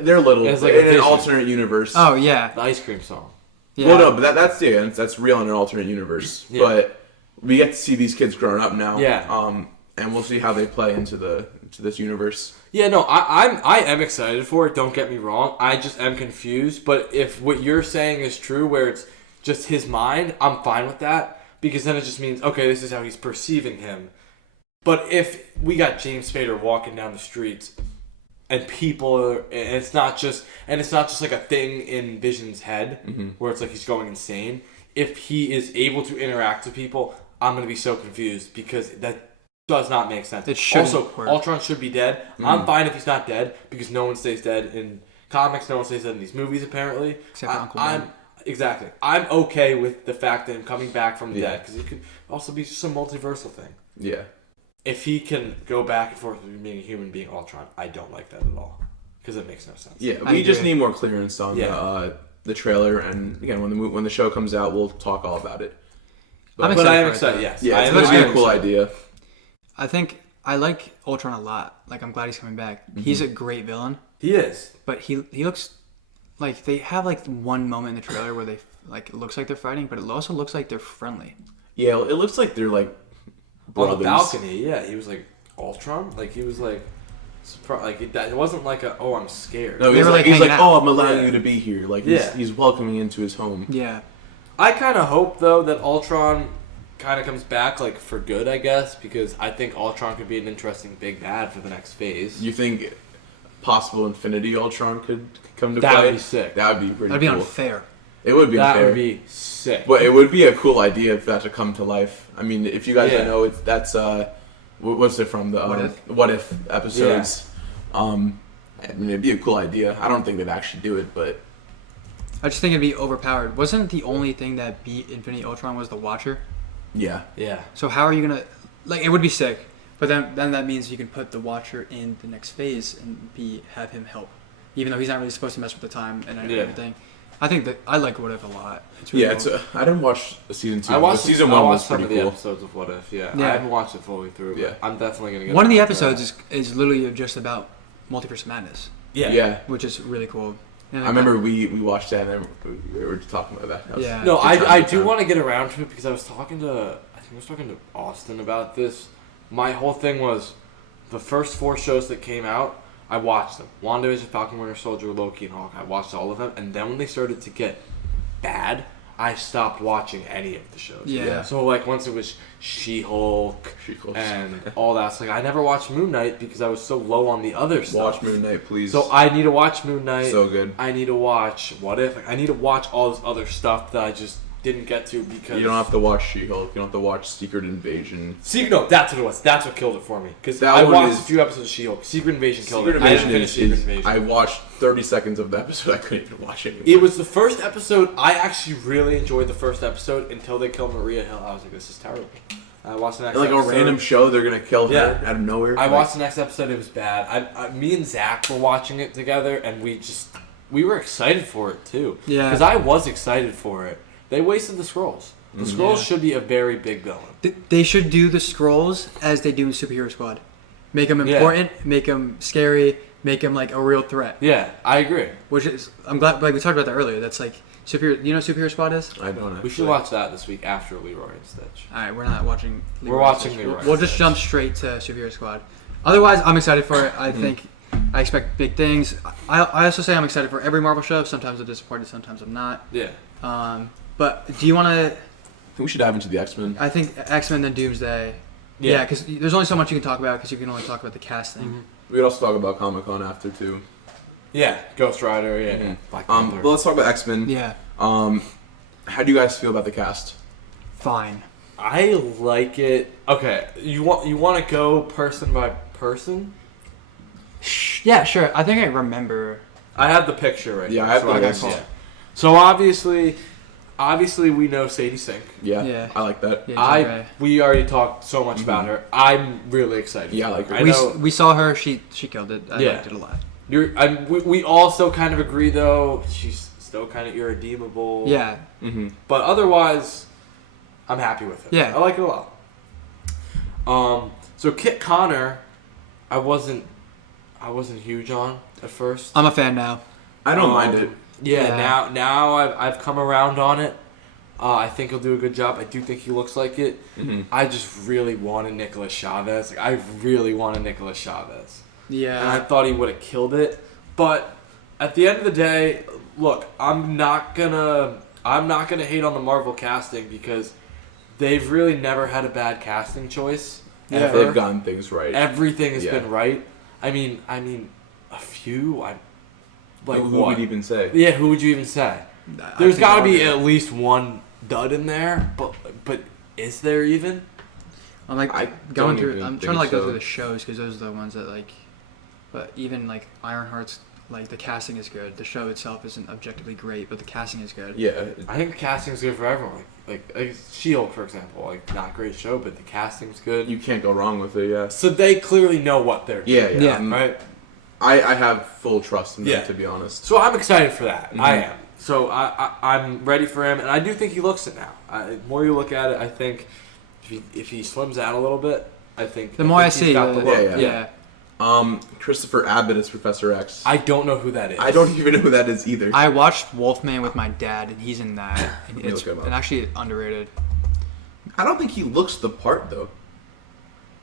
They're little It's like in a an vision. alternate universe. Oh yeah. The ice cream song. Yeah. Well, no, but that's real in an alternate universe. Yeah. But we get to see these kids growing up now. Yeah. And we'll see how they play into this universe. Yeah, no, I am excited for it. Don't get me wrong. I just am confused. But if what you're saying is true, where it's just his mind, I'm fine with that, because then it just means, okay, this is how he's perceiving him. But if we got James Spader walking down the streets, and people are, and it's not just like a thing in Vision's head where it's like he's going insane. If he is able to interact with people, I'm gonna be so confused, because that does not make sense. It shouldn't Also, work. Ultron should be dead. I'm fine if he's not dead, because no one stays dead in comics. No one stays dead in these movies, apparently. Except for Uncle Ben. Exactly. I'm okay with the fact that him coming back from the Yeah. dead, because it could also be just a multiversal thing. Yeah. If he can go back and forth between being a human being Ultron, I don't like that at all, because it makes no sense. Yeah, I we just agree. need more clearance on Yeah. the trailer, and again, when the show comes out, we'll talk all about it. I'm But I am for it, excited. though. Yes, Yeah, I it's am going to be I a am cool excited. idea. I think I like Ultron a lot. Like, I'm glad he's coming back. He's a great villain, He is. but he looks like they have like one moment in the trailer where they like it looks like they're fighting, but it also looks like they're friendly. Yeah, it looks like they're like On brothers. the balcony, yeah, he was like Ultron. Like he was like, it wasn't like a I'm scared. No, They he's were, like, like, he's like, hanging out. oh, I'm allowing Yeah. you to be here. Like Yeah. he's welcoming into his home. Yeah, I kind of hope though that Ultron kind of comes back like for good, I guess, because I think Ultron could be an interesting big bad for the next phase. You think possible Infinity Ultron could come to That play? would be sick. That would be pretty that'd be cool. unfair. It would be That unfair. would be sick. But it would be a cool idea if that to come to life. I mean, if you guys Yeah. don't know, that's what's it from the What If episodes. I mean, it'd be a cool idea. I don't think they'd actually do it, but I just think it'd be overpowered. Wasn't the only thing that beat Infinity Ultron was the Watcher? yeah. Yeah. So how are you gonna like? It would be sick, but then that means you can put the Watcher in the next phase and have him help, even though he's not really supposed to mess with the time and Yeah. everything. I think that I like What If a lot. It's really Yeah, cool. I didn't watch season 2. I watched season I 1 watched was some pretty of the cool. episodes of What If. Yeah, Yeah. I haven't watched it fully through. But Yeah. I'm definitely gonna get One of the around to that. episodes is literally just about Multiverse of Madness, Yeah. which is really cool. And I remember we watched that and then we were talking about that. That was Yeah. a No, good time, I good do time. want to get around to it, because I was talking to Austin about this. My whole thing was the first 4 shows that came out, I watched them. WandaVision, Falcon Winter Soldier, Loki, and Hawkeye. I watched all of them, and then when they started to get bad, I stopped watching any of the shows. Yeah. So like once it was She-Hulk She-Hulk. and all that, so like I never watched Moon Knight because I was so low on the other stuff. Watch Moon Knight, please. So I need to watch Moon Knight. So good. I need to watch What If. Like, I need to watch all this other stuff that I just didn't get to because You don't have to watch She-Hulk. You don't have to watch Secret Invasion. No, that's what it was. That's what killed it for me. Because That I one watched is- a few episodes of She-Hulk. Secret Invasion killed Secret it. I Invasion didn't finish Secret is Invasion. I watched 30 seconds of the episode. I couldn't even watch it anymore. It was the first episode. I actually really enjoyed the first episode until they killed Maria Hill. I was like, this is terrible. I watched the next like episode. a random show, they're gonna kill her Yeah. out of nowhere. I Like, watched the next episode. It was bad. Me and Zach were watching it together, and we were excited for it too. Yeah. Because I was excited for it. They wasted the scrolls. The scrolls should be a very big villain. They should do the scrolls as they do in Superhero Squad. Make them Yeah. important, make them scary, make them like a real threat. Yeah, I agree. Which is, I'm glad, like we talked about that earlier. That's like superhero. You know what Superhero Squad is? I don't know. We should watch that this week after Leroy and Stitch. All right, we're not watching. We're watching Leroy. We'll just jump straight to Superhero Squad. Otherwise, I'm excited for it. I think I expect big things. I also say I'm excited for every Marvel show. Sometimes I'm disappointed, sometimes I'm not. Yeah. But do you want to? I think we should dive into the X-Men. I think X-Men then Doomsday. Yeah, because there's only so much you can talk about because you can only talk about the casting. We could also talk about Comic-Con after too. Yeah, Ghost Rider. Yeah. Black Panther. But let's talk about X-Men. Yeah, How do you guys feel about the cast? fine. I like it. Okay, you want to go person by person? Yeah, sure. I think I remember. I have the picture right Yeah, here. I have so the can list. see it. So obviously we know Sadie Sink. Yeah, Yeah. I like that. Yeah, Jean Grey. We already talked so much about her. I'm really excited. Yeah, I for like her. I we know we saw her. She killed it. I Yeah. liked it a lot. we all still kind of agree though. She's still kind of irredeemable. Yeah, But otherwise, I'm happy with it. Yeah. I like it a lot. So Kit Connor, I wasn't huge on at first. I'm a fan now. I don't mind it. Yeah, now I've come around on it. I think he'll do a good job. I do think he looks like it. Mm-hmm. I just really wanted Nicolas Chavez. Like, I really wanted Nicolas Chavez. Yeah. And I thought he would have killed it. But at the end of the day, look, I'm not gonna hate on the Marvel casting because they've really never had a bad casting choice. Yeah, ever. they've gotten things right. Everything has been right. I mean, a few. Like who what? would even say? Yeah, who would you even say? There's got to be at least one dud in there, but is there even? I'm like I going don't through. even I'm think trying to like go so. through the shows because those are the ones that like. But even like Ironheart's, like the casting is good. The show itself isn't objectively great, but the casting is good. Yeah. I think the casting's good for everyone. Like She-Hulk, for example, like not a great show, but the casting's good. You can't go wrong with it, yeah. So they clearly know what they're doing. Yeah. Right? I have full trust in them, Yeah. to be honest. So I'm excited for that. Mhm. I am. So I'm ready for him, and I do think he looks it now. The more you look at it, I think if he slims out a little bit, I think The more I he's see, got the look. Yeah. Christopher Abbott is Professor X. I don't know who that is. I don't even know who that is either. I watched Wolfman with my dad, and he's in that. And it's look him up. and actually underrated. I don't think he looks the part, though.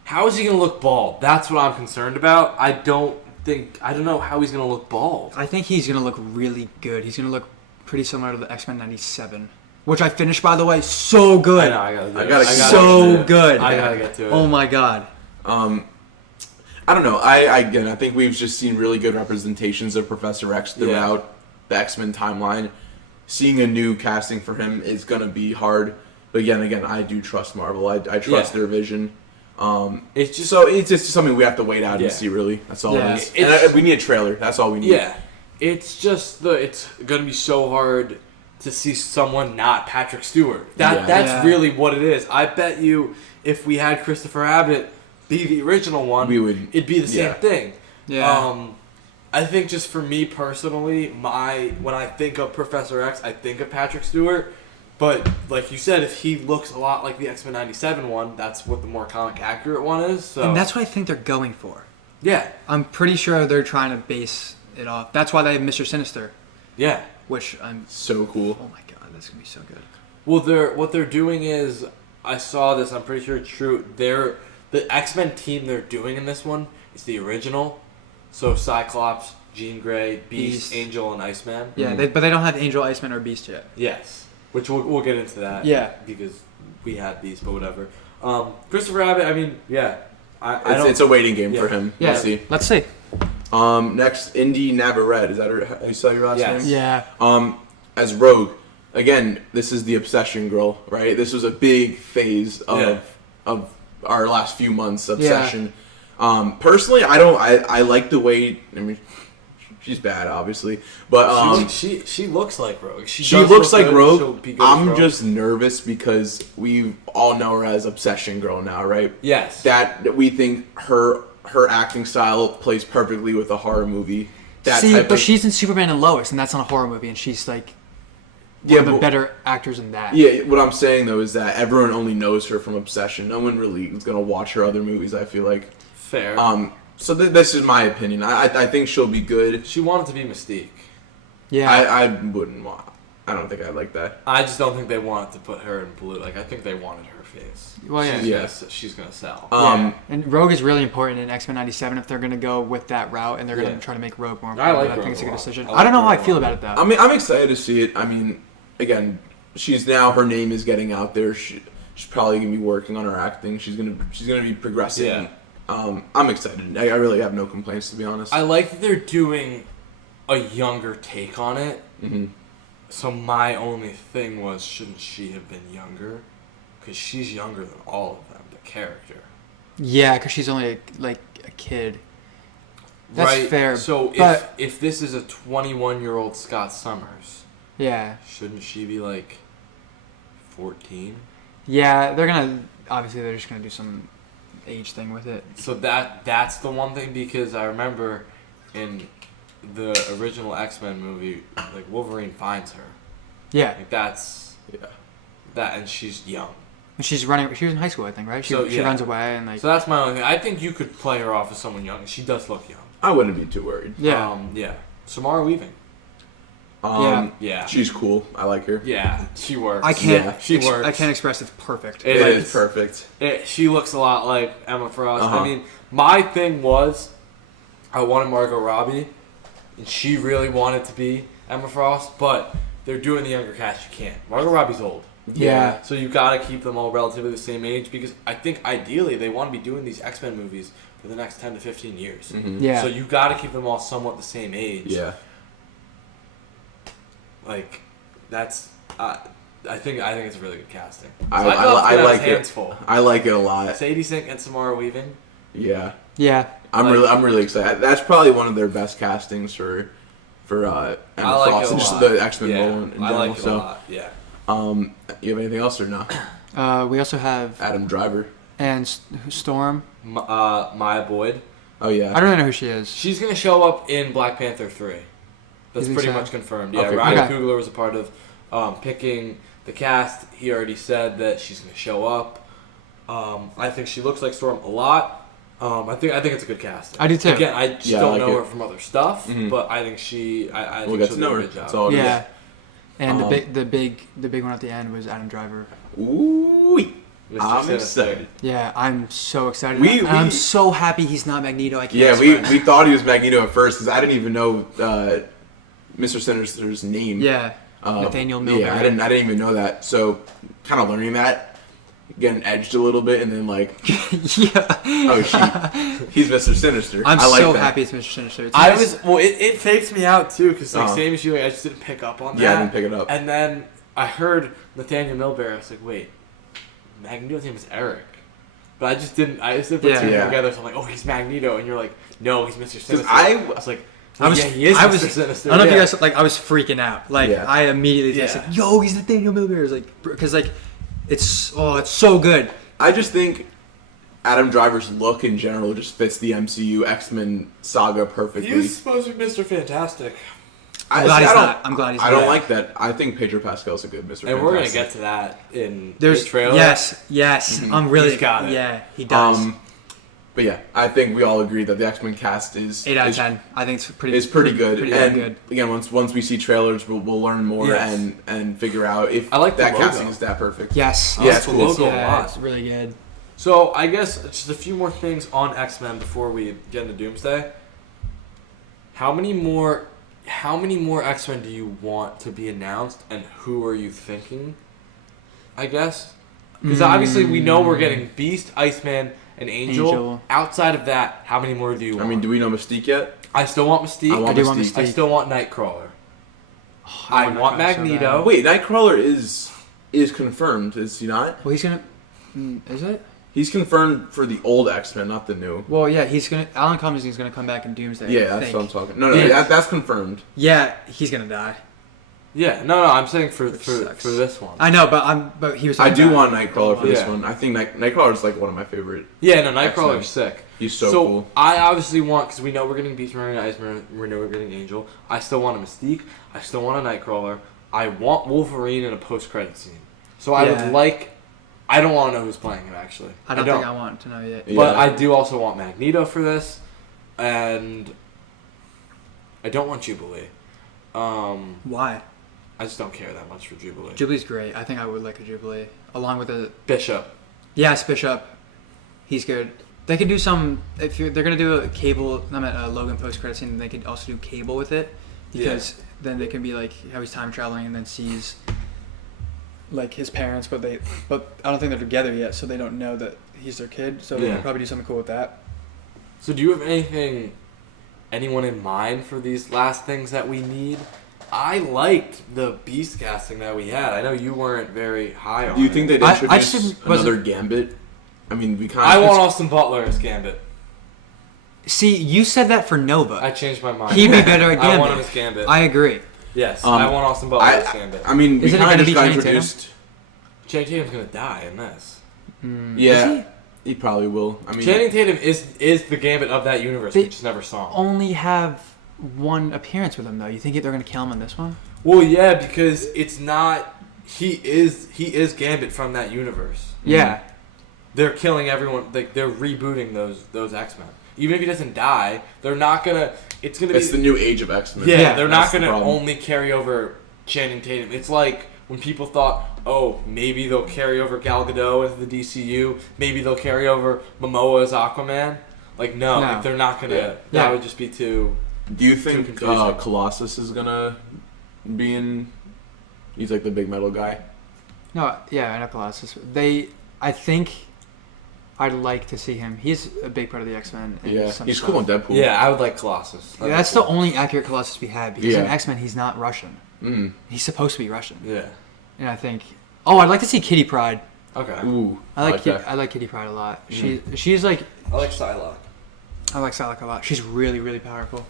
How is he going to look bald? That's what I'm concerned about. I don't know how he's going to look bald. I think he's gonna look really good. He's gonna look pretty similar to the X-Men '97, which I finished, by the way. So good. I know. I gotta So good. I gotta get to it. Oh my god. I don't know. I think we've just seen really good representations of Professor X throughout the X-Men timeline. Seeing a new casting for him is gonna be hard. But again, I do trust Marvel. I trust their vision. It's just It's just something we have to wait out and see. Really, that's all Yeah. it is. And we need a trailer. That's all we need. Yeah, it's just it's gonna be so hard to see someone not Patrick Stewart. That's really what it is. I bet you if we had Christopher Abbott be the original one, it'd be the same thing. Yeah. I think just for me personally, when I think of Professor X, I think of Patrick Stewart. But like you said, if he looks a lot like the X-Men '97 one, that's what the more comic accurate one is. So And that's what I think they're going for. yeah, I'm pretty sure they're trying to base it off. That's why they have Mr. Sinister, yeah. which I'm. So cool. Oh my god, that's gonna be so good. Well, what they're doing is, I saw this. I'm pretty sure it's true. The X-Men team they're doing in this one is the original. So Cyclops, Jean Grey, Beast, Angel, and Iceman. Yeah, but they don't have Angel, Iceman, or Beast yet. Yes. Which we'll get into that. Yeah. Because we had these, but whatever. Christopher Abbott, I mean, yeah. It's a waiting game for him. Yeah. We'll see. Let's see. Next, Indy Navarrete. Is that how you spell your last name? Yeah. As Rogue. Again, this is the obsession girl, right? This was a big phase of our last few months' obsession. Personally, I like the way. I mean, she's bad, obviously, but she looks like Rogue. She looks like Rogue. She'll be good as I'm Rogue. just nervous because we all know her as Obsession Girl now, right? Yes. That we think her acting style plays perfectly with a horror movie. But she's in Superman and Lois, and that's not a horror movie, and she's like one of the better actors in that. Yeah, what I'm saying though is that everyone only knows her from Obsession. No one really is gonna watch her other movies. I feel like. Fair. So this is my opinion. I think she'll be good. She wanted to be Mystique. Yeah. I wouldn't want. I don't think I'd like that. I just don't think they wanted to put her in blue. Like, I think they wanted her face. Well, yeah. She's gonna sell. And Rogue is really important in X-Men '97 if they're going to go with that route, and they're going to try to make Rogue more important. I think it's a good decision. I don't know how I feel about it, though. I mean, I'm excited to see it. I mean, again, her name is getting out there. She's probably going to be working on her acting. She's going to be progressing. Yeah. I'm excited. I really have no complaints, to be honest. I like that they're doing a younger take on it. Mm-hmm. So my only thing was, shouldn't she have been younger? Because she's younger than all of them, the character. Yeah, because she's only a kid. That's right. fair. So but, if this is a 21-year-old Scott Summers, yeah, shouldn't she be like 14? Yeah, they're just gonna do some age thing with it. So that's the one thing, because I remember in the original X-Men movie, like Wolverine finds her. Yeah. Like that, and she's young. She's running. She was in high school, I think, right? She runs away and like. So that's my only thing. I think you could play her off as someone young. She does look young. I wouldn't be too worried. Yeah. Samara Weaving. Yeah. She's cool. I like her. Yeah, she works. I can't. She works. I can't express it's perfect. It is perfect. She looks a lot like Emma Frost. Uh-huh. I mean, my thing was, I wanted Margot Robbie, and she really wanted to be Emma Frost, but they're doing the younger cast. You can't. Margot Robbie's old. Yeah. So you gotta keep them all relatively the same age because I think ideally they want to be doing these X-Men movies for the next 10 to 15 years. Mm-hmm. Yeah. So you gotta keep them all somewhat the same age. Yeah. Like, that's. I think it's a really good casting. So I like it. Full. I like it a lot. Sadie Sink and Samara Weaving. Yeah. Yeah. I'm really excited. That's probably one of their best castings for Emma Frost and just the X-Men role in general. I like it a lot. Yeah. You have anything else or no? We also have Adam Driver and Storm. Maya Boyd. Oh yeah. I don't really know who she is. She's gonna show up in Black Panther 3. That's pretty much confirmed. Yeah, Okay, Ryan Coogler was a part of picking the cast. He already said that she's gonna show up. I think she looks like Storm a lot. I think it's a good cast. I do too. Again, I just don't like know it. her from other stuff, Mhm. but I think she. I We'll think get she'll to know do a her. good job. That's all it is. Yeah. And the big one at the end was Adam Driver. Ooh. Mr. I'm Sinister. excited. Yeah, I'm so excited. I'm so happy he's not Magneto. I can't. Yeah, express. we thought he was Magneto at first because I didn't even know Mr. Sinister's name. Yeah. Nathaniel Milbury. Yeah, I didn't even know that. So kind of learning that, getting edged a little bit, and then like, yeah. oh shit, he's Mr. Sinister. I'm I like so that. happy it's Mr. Sinister. It's I nice. was well. It faked me out too because like Uh-huh. same as you, I just didn't pick up on that. Yeah, I didn't pick it up. And then I heard Nathaniel Milbury. I was like, wait, Magneto's name is Eric. But I just didn't put two together. So I'm like, oh, he's Magneto, and you're like, no, he's Mr. Sinister. I was like, he is Mr. Sinister. I don't know if you guys like. I was freaking out. Like Yeah. I immediately was like, "Yo, he's Nathaniel Milbury." I was like, because like, it's so good. I just think Adam Driver's look in general just fits the MCU X-Men saga perfectly. He was supposed to be Mr. Fantastic. I'm glad he's not. I'm glad he's not. I don't like that. I think Pedro Pascal's a good Mr. Fantastic. And we're gonna get to that in the trailer. Yes. I'm really. He's got it. Yeah, he does. But yeah, I think we all agree that the X-Men cast is 8 out of 10. I think it's pretty. It's pretty good. Pretty and good. Again, once we see trailers, we'll learn more Yes. and figure out if I like the that logo. casting is that perfect. Yes. Yeah, I it's like cool. the logo a Yeah, lot. it's really good. So I guess just a few more things on X-Men before we get into Doomsday. How many more X-Men do you want to be announced, and who are you thinking? I guess because obviously we know we're getting Beast, Iceman, and Angel. Outside of that, how many more do you want? I mean, do we know Mystique yet? I still want Mystique. I do want Mystique. I still want Nightcrawler. I want Nightcrawler so Magneto. bad. Wait, Nightcrawler is confirmed, is he not? Well, he's gonna. Is it? He's confirmed for the old X-Men, not the new. Well, yeah, he's gonna. Alan Cummings is gonna come back in Doomsday. Yeah, I that's think. what I'm talking. No, Yeah. that's confirmed. Yeah, he's gonna die. Yeah, no, I'm saying for sucks. this one. I know, but he was. I do talking want about- Nightcrawler for this Yeah. one. I think Nightcrawler is like one of my favorite. Yeah, no, X-Men. Nightcrawler's sick. He's so cool. I obviously want, because we know we're getting Beast, we're getting Iceman, we know we're getting Angel. I still want a Mystique. I still want a Nightcrawler. I want Wolverine in a post-credit scene. So I Yeah. would like. I don't want to know who's playing him actually. I don't think I want to know yet. Yeah. But I do also want Magneto for this, and I don't want Jubilee. Why? I just don't care that much for Jubilee. Jubilee's great. I think I would like a Jubilee along with a. Bishop. Yes, Bishop. He's good. They could do some. If they're gonna do a Cable, a Logan post credit scene, they could also do Cable with it, because then they can be like how he's time traveling and then sees like his parents, but I don't think they're together yet, so they don't know that he's their kid. So they Yeah. could probably do something cool with that. So do you have anyone in mind for these last things that we need? I liked the Beast casting that we had. I know you weren't very high on Do you think it. they'd I just introduce didn't- another Gambit? I mean, we kind of. I want Austin Butler as Gambit. See, you said that for Nova. I changed my mind. He'd be better at Gambit. I want him as Gambit. I agree. Yes, I want Austin Butler as Gambit. I mean, we Isn't it kind gonna of be just got Channing Tatum? introduced. Channing Tatum's gonna die in this. Yeah, he probably will. I mean, Channing Tatum is the Gambit of that universe. They- We just never saw him. Only have one appearance with him though. You think they're gonna kill him in this one? Well, yeah, because it's not. He is Gambit from that universe. Yeah. They're killing everyone. Like they're rebooting those X-Men. Even if he doesn't die, they're not gonna. It's gonna be. It's the new age of X-Men. Yeah, they're not the gonna problem. only carry over Channing Tatum. It's like when people thought, oh, maybe they'll carry over Gal Gadot into the DCU. Maybe they'll carry over Momoa as Aquaman. Like no, No. like, they're not gonna. Yeah. That would just be too. Do you think confusing. Colossus is gonna be in? He's like the big metal guy. No, yeah, I know Colossus. I think I'd like to see him. He's a big part of the X-Men. And Yeah, some he's stuff. cool in Deadpool. Yeah, I would like Colossus. Yeah, that's the only accurate Colossus we had because in Yeah. X-Men he's not Russian. Mm. He's supposed to be Russian. Yeah. And I think, I'd like to see Kitty Pryde. Okay. Ooh, I like that. I like Kitty Pryde a lot. She's like, I like Psylocke. I like Psylocke a lot. She's really, really powerful.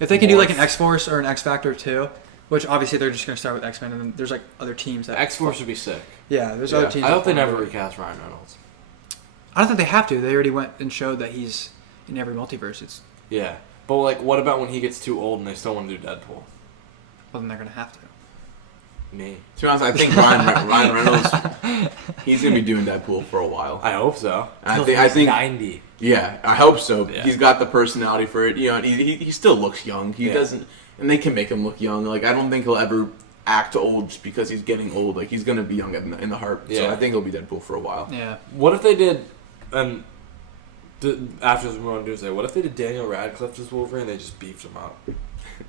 If they could do like an X-Force or an X-Factor too, which obviously they're just going to start with X-Men and then there's like other teams that... X-Force would be sick. Yeah, there's Yeah. other teams. I hope that they fall never under it. recast Ryan Reynolds. I don't think they have to. They already went and showed that he's in every multiverse. It's Yeah. But like, what about when he gets too old and they still want to do Deadpool? well, then they're going to have to. Me. To be honest, I think Ryan Reynolds, he's gonna be doing Deadpool for a while. I hope so. And Till I he's think 90. Yeah, I hope so. Yeah. He's got the personality for it. You know, and he still looks young. He Yeah. doesn't, and they can make him look young. Like I don't think he'll ever act old just because he's getting old. Like he's gonna be young in the heart. So Yeah. I think he'll be Deadpool for a while. Yeah. What if they did, after this on Doomsday, what if they did Daniel Radcliffe as Wolverine and they just beefed him up?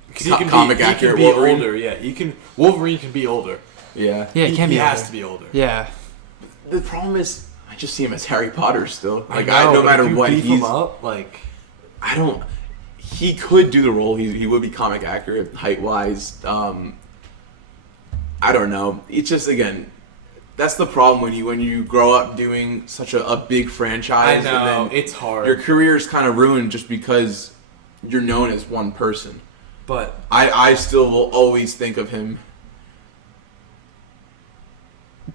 Because Comic accurate Wolverine? older, yeah. Wolverine can be older. Yeah. Yeah, he can be He has older. to be older. Yeah. The problem is, I just see him as Harry Potter still. Like know, no but matter if you what, beef he's. him up, like, I don't. He could do the role. He would be comic accurate, height wise. I don't know. It's just again, that's the problem when you grow up doing such a big I franchise. know, And then it's hard. your career is kind of ruined just because you're known as one person. But I still will always think of him.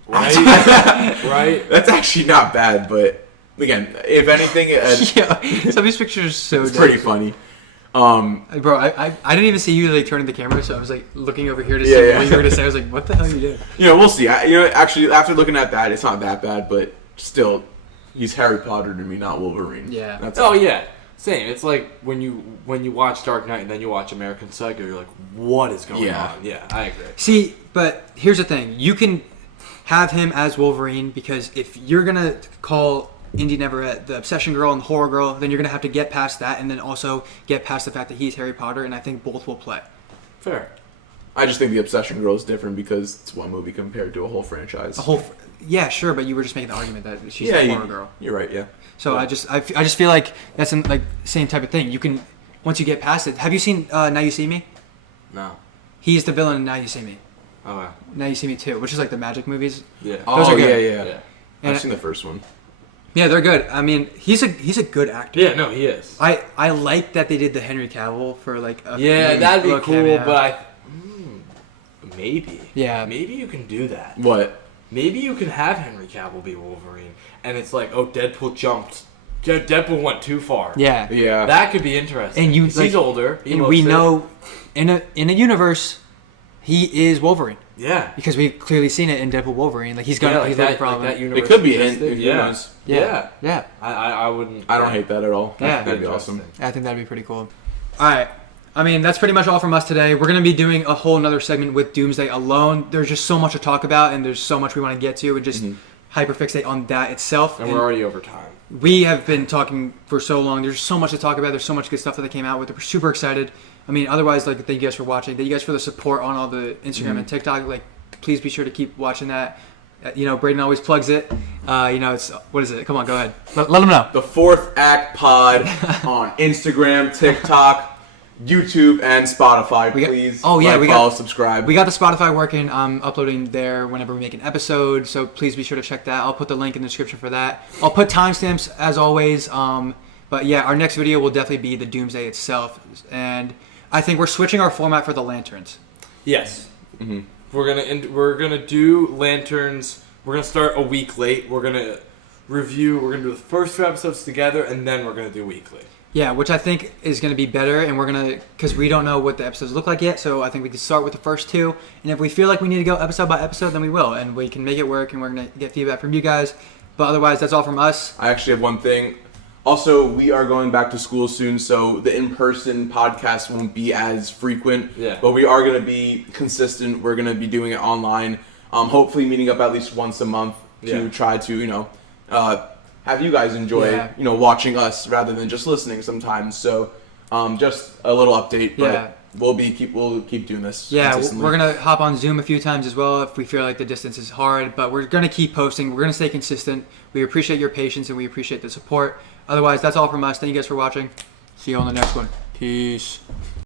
right, right. That's actually not bad, but again, if anything, it's Yeah. Some of these pictures are so pretty dope. funny. Bro, I didn't even see you like turning the camera, so I was like looking over here to see Yeah, what you were gonna say. I was like, "What the hell are you doing?" You know, we'll see. Actually, after looking at that, it's not that bad, but still, he's Harry Potter to me, not Wolverine. Yeah. That's Oh yeah, same. It's like when you watch Dark Knight and then you watch American Psycho, you're like, what is going Yeah. on? Yeah, I agree. See, but here's the thing: you can have him as Wolverine because if you're gonna call Indy Neverett the obsession girl and the horror girl, then you're gonna have to get past that, and then also get past the fact that he's Harry Potter, and I think both will play. Fair. I just think the Obsession Girl is different because it's one movie compared to a whole franchise. Yeah, sure, but you were just making the argument that she's the horror girl. You're right. Yeah. So I just feel like that's like same type of thing. You can once you get past it. Have you seen Now You See Me? No. He's the villain in Now You See Me. Oh wow. Now You See Me 2, which is like the magic movies. Yeah. Those Oh are yeah, good. yeah. Yeah. And I've seen the first one. yeah, they're good. I mean, he's a good actor. Yeah. No, he is. I like that they did the Henry Cavill for like a Yeah, that'd be little cool, cameo. but maybe. Yeah. Maybe you can do that. What? Maybe you can have Henry Cavill be Wolverine, and it's like, oh, Deadpool jumped. Deadpool went too far. Yeah. Yeah. That could be interesting. And you 'Cause like, he's older. He and looks we it. know in a universe he is Wolverine Yeah. because we've clearly seen it in Deadpool Wolverine. Like he's got Yeah, like he's got a that, problem. like that universe. It could be existed. in. Yeah. yeah. Yeah. I wouldn't. I don't hate that at all. Yeah. That'd be awesome. I think that'd be pretty cool. All right. I mean, that's pretty much all from us today. We're going to be doing a whole nother segment with Doomsday alone. There's just so much to talk about, and there's so much we want to get to, and just hyperfixate on that itself. And we're already over time. We have been talking for so long. There's so much to talk about. There's so much good stuff that they came out with. We're super excited. I mean, otherwise, like, thank you guys for watching. Thank you guys for the support on all the Instagram and TikTok. Like, please be sure to keep watching that. You know, Braden always plugs it. You know, it's, what is it? Come on, go ahead. Let them know. The Fourth Act Pod on Instagram, TikTok, YouTube, and Spotify. Please. Follow, subscribe. We got the Spotify working. I'm uploading there whenever we make an episode, so please be sure to check that. I'll put the link in the description for that. I'll put timestamps as always. But yeah, our next video will definitely be the Doomsday itself, and I think we're switching our format for the lanterns. Yes. Mm-hmm. We're gonna do Lanterns. We're gonna start a week late. We're gonna review. We're gonna do the first 2 episodes together, and then we're gonna do weekly. Yeah, which I think is going to be better, and we're going to, because we don't know what the episodes look like yet, so I think we can start with the first 2, and if we feel like we need to go episode by episode, then we will, and we can make it work, and we're going to get feedback from you guys. But otherwise, that's all from us. I actually have one thing. Also, we are going back to school soon, so the in-person podcast won't be as frequent. Yeah. But we are going to be consistent. We're going to be doing it online. Hopefully meeting up at least once a month to try to, have you guys enjoy, watching us rather than just listening sometimes. So, just a little update, but we'll keep doing this. Yeah, consistently. we're gonna hop on Zoom a few times as well if we feel like the distance is hard. But we're gonna keep posting. We're gonna stay consistent. We appreciate your patience and we appreciate the support. Otherwise, that's all from us. Thank you guys for watching. See you on the next one. Peace.